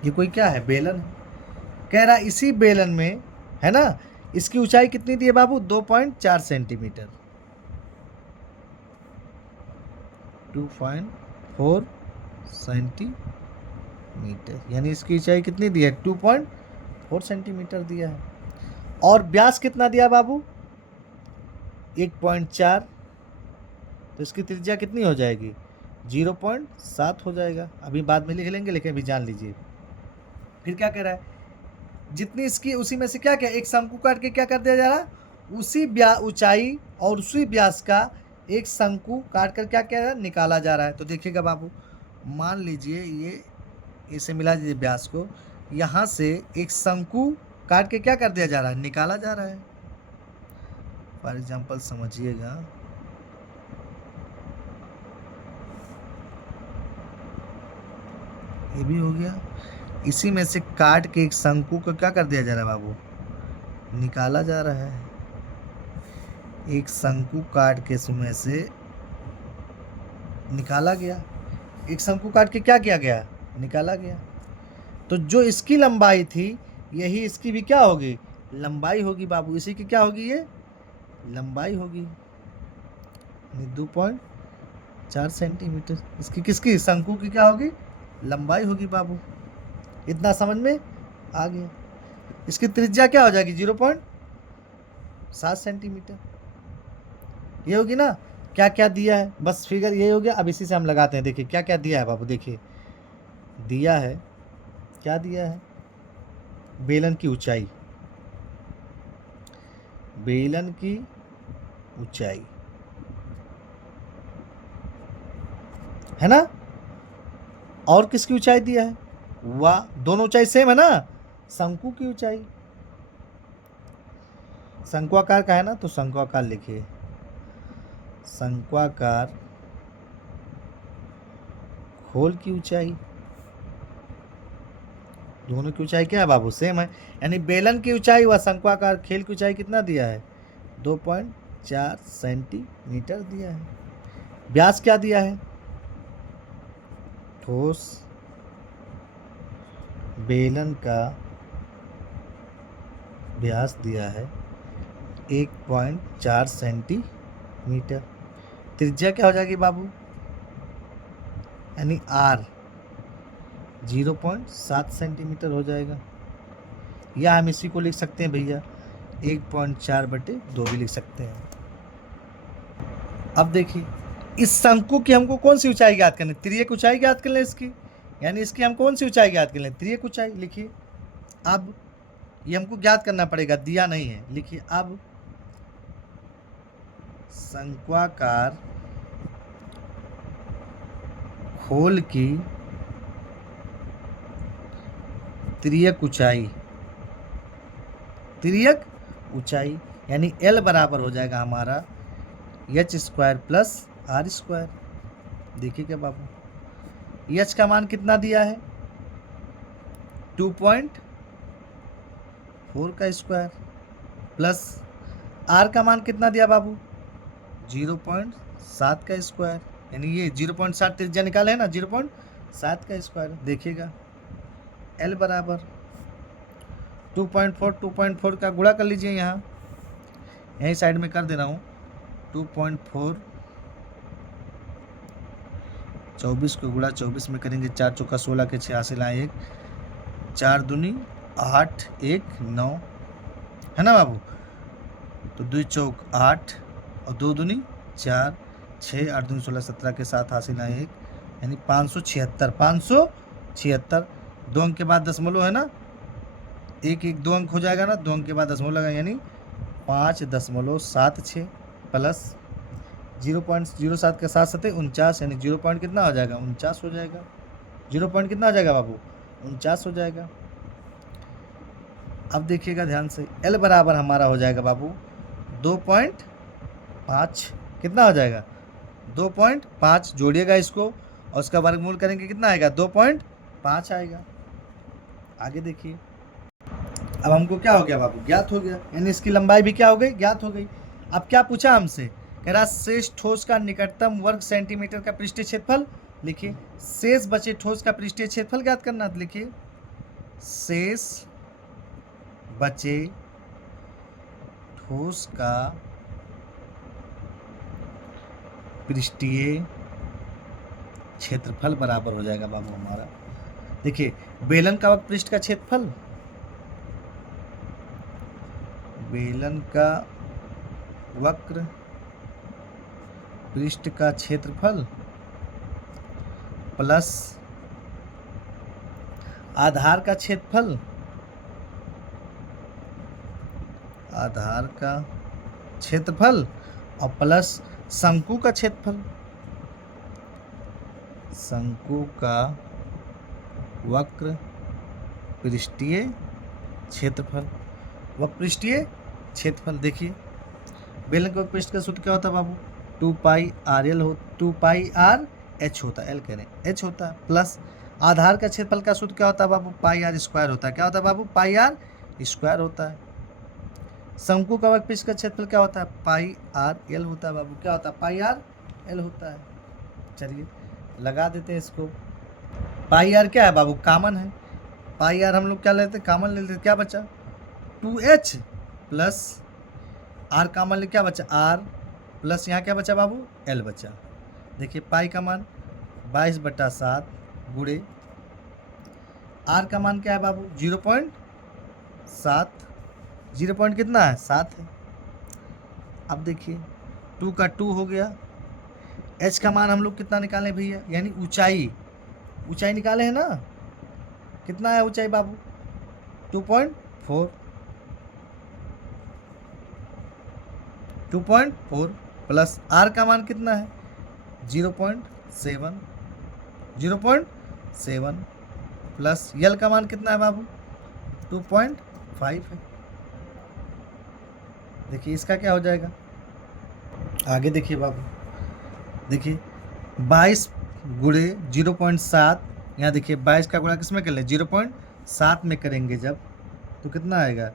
ये कोई क्या है, बेलन है। कह रहा इसी बेलन में है ना, इसकी ऊंचाई कितनी दी है बाबू, 2.4 सेंटीमीटर, 2.4 सेंटीमीटर, यानी इसकी ऊंचाई कितनी दी है, 2.4 सेंटीमीटर दिया है। और व्यास कितना दिया बाबू, 1.4, तो इसकी त्रिज्या कितनी हो जाएगी, 0.7 हो जाएगा। अभी बाद में लिख लेंगे, लेकिन अभी जान लीजिए। फिर क्या कह रहा है, जितनी इसकी उसी में से क्या क्या एक शंकु काट के क्या कर दिया जा रहा है, उसी ऊंचाई और उसी व्यास का एक शंकु काट कर क्या क्या निकाला जा रहा है। तो देखिएगा बाबू, मान लीजिए ये इसे मिला दीजिए व्यास को, यहाँ से एक शंकु काट के क्या कर दिया जा रहा है, निकाला जा रहा है। फॉर एग्जाम्पल समझिएगा, ये भी हो गया, इसी में से काट के एक शंकु को क्या कर दिया जा रहा है बाबू, निकाला जा रहा है। एक शंकु काट के इसमें से निकाला गया, एक शंकु काट के क्या किया गया, निकाला गया। तो जो इसकी लंबाई थी यही इसकी भी क्या होगी, लंबाई होगी बाबू। इसी की क्या होगी, ये लंबाई होगी, 2.4 सेंटीमीटर। इसकी किसकी, शंकु की क्या होगी, लंबाई होगी बाबू। इतना समझ में आ गया। इसकी त्रिज्या क्या हो जाएगी, 0.7 सेंटीमीटर, ये होगी ना। क्या क्या दिया है, बस फिगर ये हो गया। अब इसी से हम लगाते हैं, देखिए क्या क्या दिया है बाबू। देखिए दिया है, क्या दिया है, बेलन की ऊंचाई, बेलन की ऊंचाई है ना, और किसकी ऊंचाई दिया है, वाह, दोनों ऊंचाई सेम है ना, शंकु की ऊंचाई। शंक्वाकार का है ना, तो शंक्वाकार लिखिए, शंक्वाकार खोल की ऊंचाई, दोनों की ऊंचाई क्या है बाबू, सेम है। यानी बेलन की ऊंचाई व शंक्वाकार खेल की ऊंचाई कितना दिया है, 2.4 सेंटीमीटर दिया है। व्यास क्या दिया है, ठोस बेलन का व्यास दिया है 1.4 सेंटीमीटर। त्रिज्या क्या हो जाएगी बाबू, यानी आर 0.7 सेंटीमीटर हो जाएगा। या हम इसी को लिख सकते हैं भैया 1.4/2 भी लिख सकते हैं। अब देखिए इस शंकु की हमको कौन सी ऊंचाई ज्ञात करनी, त्रियक ऊंचाई ज्ञात कर लें इसकी, यानी इसकी हम कौन सी ऊंचाई ज्ञात कर लें, त्रियक ऊंचाई। लिखिए अब ये हमको ज्ञात करना पड़ेगा, दिया नहीं है। लिखिए अब शंक्वाकार खोल की तिर्यक ऊंचाई यानी L बराबर हो जाएगा हमारा h² प्लस r²। देखिए क्या बाबू, h का मान कितना दिया है 2.4 का स्क्वायर, प्लस r का मान कितना दिया बाबू 0.7 का स्क्वायर, यानी ये 0.7 त्रिज्या निकाले है ना, 0.7 का स्क्वायर। देखिएगा L बराबर 2.4 का गुणा कर लीजिए, यहाँ यहीं साइड में कर दे रहा हूँ। 2.4 24 को गुणा 24 में करेंगे, 4 चौका 16 के 6 हासिल आए 1, 4 दूनी 8 1 9 है ना बाबू। तो 2 चौक 8 और 2 दूनी 4, 6 8 दूनी 16 17 के साथ हासिल आए 1, यानी 576। 2 अंक के बाद दशमलव है ना, 1 1 2 अंक हो जाएगा ना, 2 अंक के बाद दशमलव लगा, यानी 5.76 प्लस 0.07 के साथ 49, यानी 0 पॉइंट कितना हो जाएगा 49 हो जाएगा। 0 पॉइंट कितना हो जाएगा बाबू 49 हो जाएगा। अब देखिएगा ध्यान से, L बराबर हमारा हो जाएगा बाबू 2.5, कितना हो जाएगा 2.5, जोड़िएगा इसको और उसका वर्गमूल करेंगे, कितना आएगा 2.5 आएगा। आगे देखिए, अब हमको क्या हो गया बाबू, ज्ञात हो गया, यानी इसकी लंबाई भी क्या हो गई, ज्ञात हो गई। अब क्या पूछा हमसे, कह रहा शेष ठोस का निकटतम वर्ग सेंटीमीटर का पृष्ठीय क्षेत्रफल। लिखिए शेष बचे ठोस का पृष्ठीय क्षेत्रफल ज्ञात करना। लिखिए शेष बचे ठोस का पृष्ठीय क्षेत्रफल बराबर हो जाएगा बाबू हमारा, देखिए बेलन का वक्र पृष्ठ का क्षेत्रफल, बेलन का वक्र पृष्ठ का क्षेत्रफल प्लस आधार का क्षेत्रफल, आधार का क्षेत्रफल और प्लस शंकु का क्षेत्रफल, शंकु का वक्र पृष्ठीय क्षेत्रफल, वक्र पृष्ठीय क्षेत्रफल। देखिए बेलन के वक्र पृष्ठ का सूत्र क्या होता है बाबू 2πr h होता है, L कह रहे हैं h होता है, प्लस आधार का क्षेत्रफल का सूत्र क्या होता है बाबू πr² होता है। क्या होता है बाबू πr² होता है। शंकु का वक्र पृष्ठ का क्षेत्रफल क्या होता है πrl होता है बाबू, क्या होता है πrl होता है। चलिए लगा देते हैं इसको। πr क्या है बाबू, कॉमन है, πr हम लोग क्या लेते हैं, कॉमन ले लेते हैं, क्या बचा 2h प्लस r कॉमन ले क्या बचा r, प्लस यहाँ क्या बचा बाबू l बचा। देखिए पाई का मान 22/7 गुणे r का मान क्या है बाबू 0.7, 0 पॉइंट कितना है 7 है। अब देखिए 2 का 2 हो गया, h का मान हम लोग कितना निकाले भैया, यानी ऊंचाई निकाले हैं ना, कितना है ऊंचाई बाबू 2.4 प्लस r का मान कितना है 0.7 प्लस यल का मान कितना है बाबू 2.5 है। देखिए इसका क्या हो जाएगा, आगे देखिए बाबू, देखिए 22 गुणे 0.7, यहाँ देखिए 22 का गुणा किस में कर ले 0.7 में करेंगे जब, तो कितना आएगा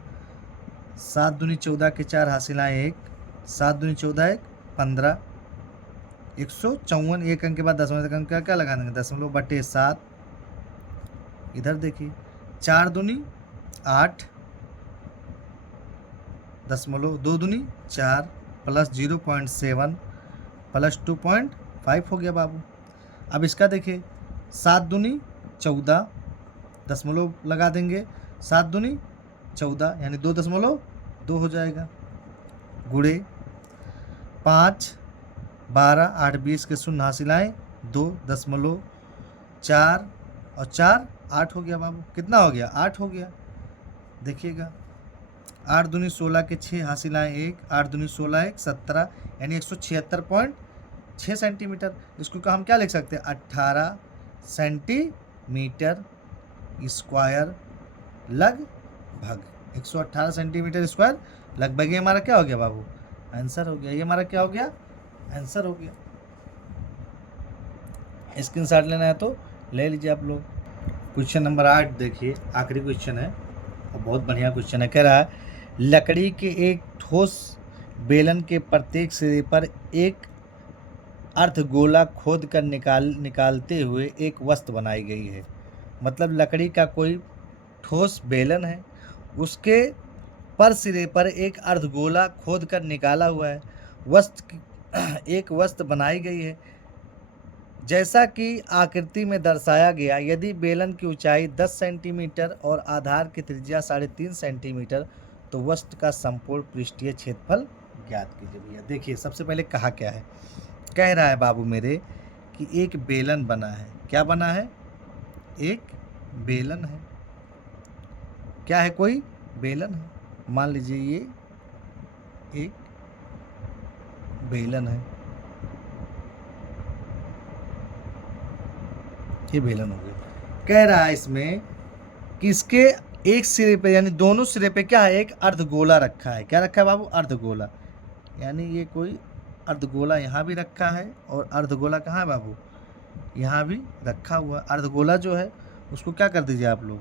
7 दूनी 14 के 4 हासिल आए 1, 7 दूनी 14 1 15, 154, एक अंक के बाद दशमलव अंक का क्या लगा देंगे 0.7। इधर देखिए 4 दूनी 8, 2 दूनी 4 प्लस 0.7 प्लस 2.5 हो गया बाबू। अब इसका देखिए 7 दूनी 14, दशमलव लगा देंगे, 7 दूनी 14 यानी 2.2 हो जाएगा, गुणे 5 12 8 20 के शून्य हासिल आए 2.4 और 4 8 हो गया बाबू, कितना हो गया 8 हो गया। देखिएगा 8 दूनी 16 के 6 हासिल आए 1, 8 दूनी 16 1 17, यानी 176.6 सेंटीमीटर। इसको का हम क्या लिख सकते हैं, 18 सेंटीमीटर स्क्वायर लगभग, 118 सेंटीमीटर स्क्वायर लगभग। ये हमारा क्या हो गया बाबू, आंसर हो गया। ये हमारा क्या हो गया, आंसर हो गया। स्क्रीनशॉट लेना है तो ले लीजिए आप लोग। क्वेश्चन नंबर 8 देखिए, आखिरी क्वेश्चन है और बहुत बढ़िया क्वेश्चन है। कह रहा है लकड़ी के एक ठोस बेलन के प्रत्येक सिरे पर एक अर्धगोला खोद कर निकालते हुए एक वस्तु बनाई गई है। मतलब लकड़ी का कोई ठोस बेलन है, उसके पर सिरे पर एक अर्धगोला खोद कर निकाला हुआ है, एक वस्तु बनाई गई है जैसा कि आकृति में दर्शाया गया। यदि बेलन की ऊंचाई 10 सेंटीमीटर और आधार की त्रिज्या 3.5 सेंटीमीटर, तो वस्तु का संपूर्ण पृष्ठीय क्षेत्रफल ज्ञात कीजिए। भैया देखिए, सबसे पहले कहा क्या है, कह रहा है बाबू मेरे कि एक बेलन बना है। क्या बना है, एक बेलन है। क्या है, कोई बेलन है। मान लीजिए ये एक बेलन है, ये बेलन हो गया। कह रहा है इसमें कि इसके एक सिरे पे यानी दोनों सिरे पे क्या है, एक अर्धगोला रखा है। क्या रखा है बाबू, अर्धगोला। यानी ये कोई अर्धगोला यहाँ भी रखा है और अर्धगोला कहाँ है बाबू, यहाँ भी रखा हुआ। अर्धगोला जो है उसको क्या कर दीजिए आप लोग,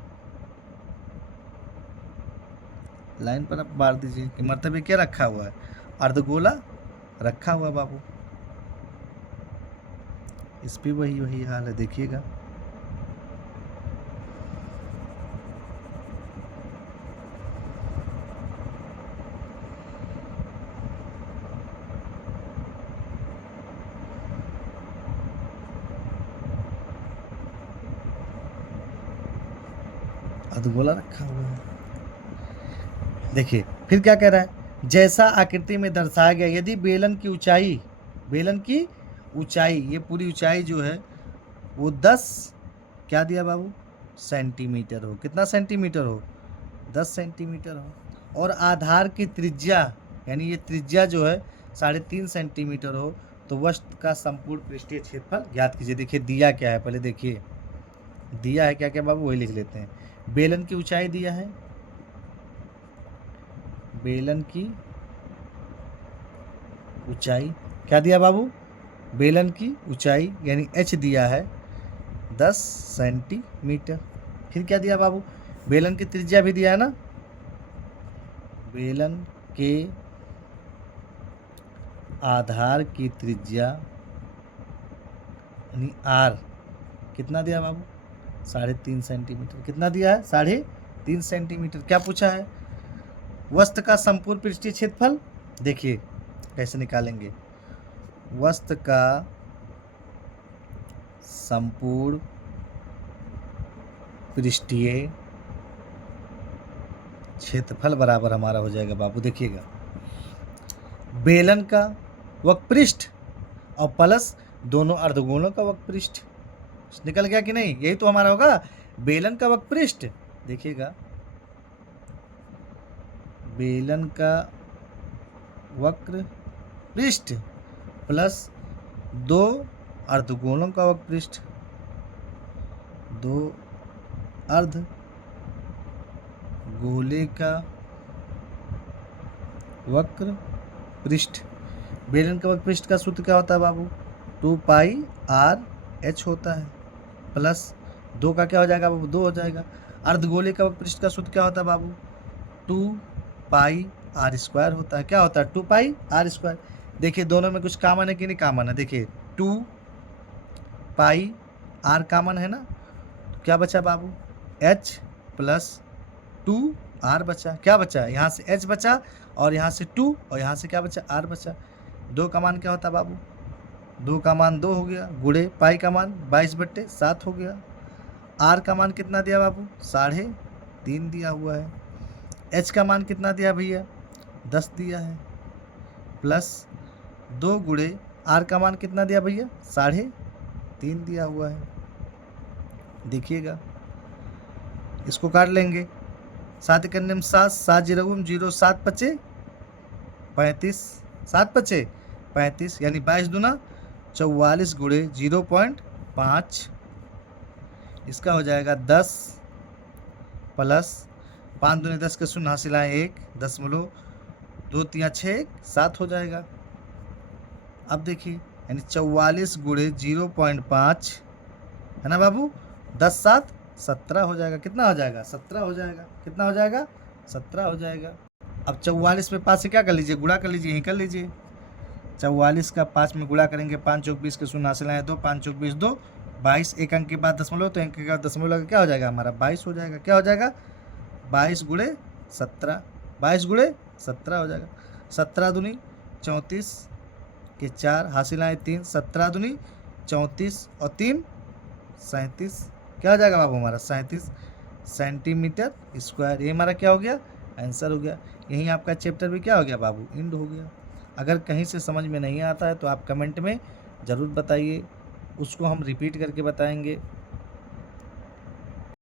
लाइन पर आप मार दीजिए कि मतलब ये क्या रखा हुआ है, अर्धगोला रखा हुआ बाबू। इस पे वही हाल है, देखिएगा। अर्धगोला रखा हुआ है। देखिए फिर क्या कह रहा है, जैसा आकृति में दर्शाया गया। यदि बेलन की ऊंचाई, ये पूरी ऊंचाई जो है वो 10 क्या दिया बाबू, सेंटीमीटर हो। कितना सेंटीमीटर हो, 10 सेंटीमीटर हो। और आधार की त्रिज्या, यानी ये त्रिज्या जो है 3.5 सेंटीमीटर हो, तो वस्तु का संपूर्ण पृष्ठीय क्षेत्रफल ज्ञात कीजिए। देखिए दिया क्या है, पहले देखिए दिया है क्या क्या बाबू, वही लिख लेते हैं। बेलन की ऊंचाई दिया है, बेलन की ऊंचाई क्या दिया बाबू, बेलन की ऊंचाई यानी h दिया है 10 सेंटीमीटर। फिर क्या दिया बाबू, बेलन की त्रिज्या भी दिया है ना, बेलन के आधार की त्रिज्या यानी r कितना दिया बाबू, 3.5 सेंटीमीटर। कितना दिया है, 3.5 सेंटीमीटर। क्या पूछा है, वस्तु का संपूर्ण पृष्ठीय क्षेत्रफल। देखिए कैसे निकालेंगे, वस्तु का संपूर्ण पृष्ठीय क्षेत्रफल बराबर हमारा हो जाएगा बाबू, देखिएगा बेलन का वक्रपृष्ठ और प्लस दोनों अर्धगोलों का वक्रपृष्ठ। निकल गया कि नहीं, यही तो हमारा होगा बेलन का वक्रपृष्ठ। देखिएगा बेलन का वक्रपृष्ठ प्लस 2 अर्धगोलों का वक्रपृष्ठ, 2 अर्धगोले का वक्रपृष्ठ। बेलन का वक्रपृष्ठ का सूत्र क्या होता है बाबू, 2πr/h होता है, प्लस 2 का क्या हो जाएगा बाबू, 2 हो जाएगा। अर्धगोले का वक्रपृष्ठ का सूत्र क्या होता है बाबू, 2πr² होता है। क्या होता है, 2πr²। देखिए दोनों में कुछ कॉमन है कि नहीं कॉमन है, देखिए 2πr कॉमन है ना, तो क्या बचा बाबू, h प्लस 2r बचा। क्या बचा, यहाँ से h बचा और यहाँ से 2 और यहाँ से क्या बचा, r बचा। 2 का मान क्या होता है बाबू, 2 का मान 2 हो गया, गुणे पाई का मान 22/7 हो गया। r का मान कितना दिया बाबू, 3.5 दिया हुआ है। h का मान कितना दिया भैया, 10 दिया है, प्लस 2 गुणे r का मान कितना दिया भैया, 3.5 दिया हुआ है। देखिएगा इसको काट लेंगे, 7 करने में 7, 7 जीरो 0, 7 पचे 35, 7 पचे 35, यानी 22 दूना 44 गुणे 0.5, इसका हो जाएगा 10 प्लस 5 दूनी 10 के शून्य हासिल आए 1, 10.2 3 6 7 हो जाएगा। अब देखिए यानी 44 गुणे 0.5 है ना बाबू, 10 7 17 हो जाएगा। कितना हो जाएगा? 17 हो जाएगा। कितना हो जाएगा? 17 हो जाएगा। अब 44 में 5 से क्या कर लीजिए? गुणा कर लीजिए, यहीं कर लीजिए। 44 का 5 में गुणा करेंगे, 5 चौक 20 के शून्य हासिल आए 2, 5 चौक 20 2, 22, एक अंक के बाद दशमलव, तो अंक के बाद दशमलव क्या हो जाएगा हमारा? 22 हो जाएगा। क्या हो जाएगा? 22 गुणे 17, 22 गुणे 17 हो जाएगा। 17 दूनी 34 के 4 हासिल आए 3, 17 दूनी 34 और 3 37, क्या हो जाएगा बाबू हमारा? 37 सेंटीमीटर स्क्वायर। ये हमारा क्या हो गया? आंसर हो गया। यहीं आपका चैप्टर भी क्या हो गया बाबू? एंड हो गया। अगर कहीं से समझ में नहीं आता है तो आप कमेंट में ज़रूर बताइए, उसको हम रिपीट करके बताएंगे।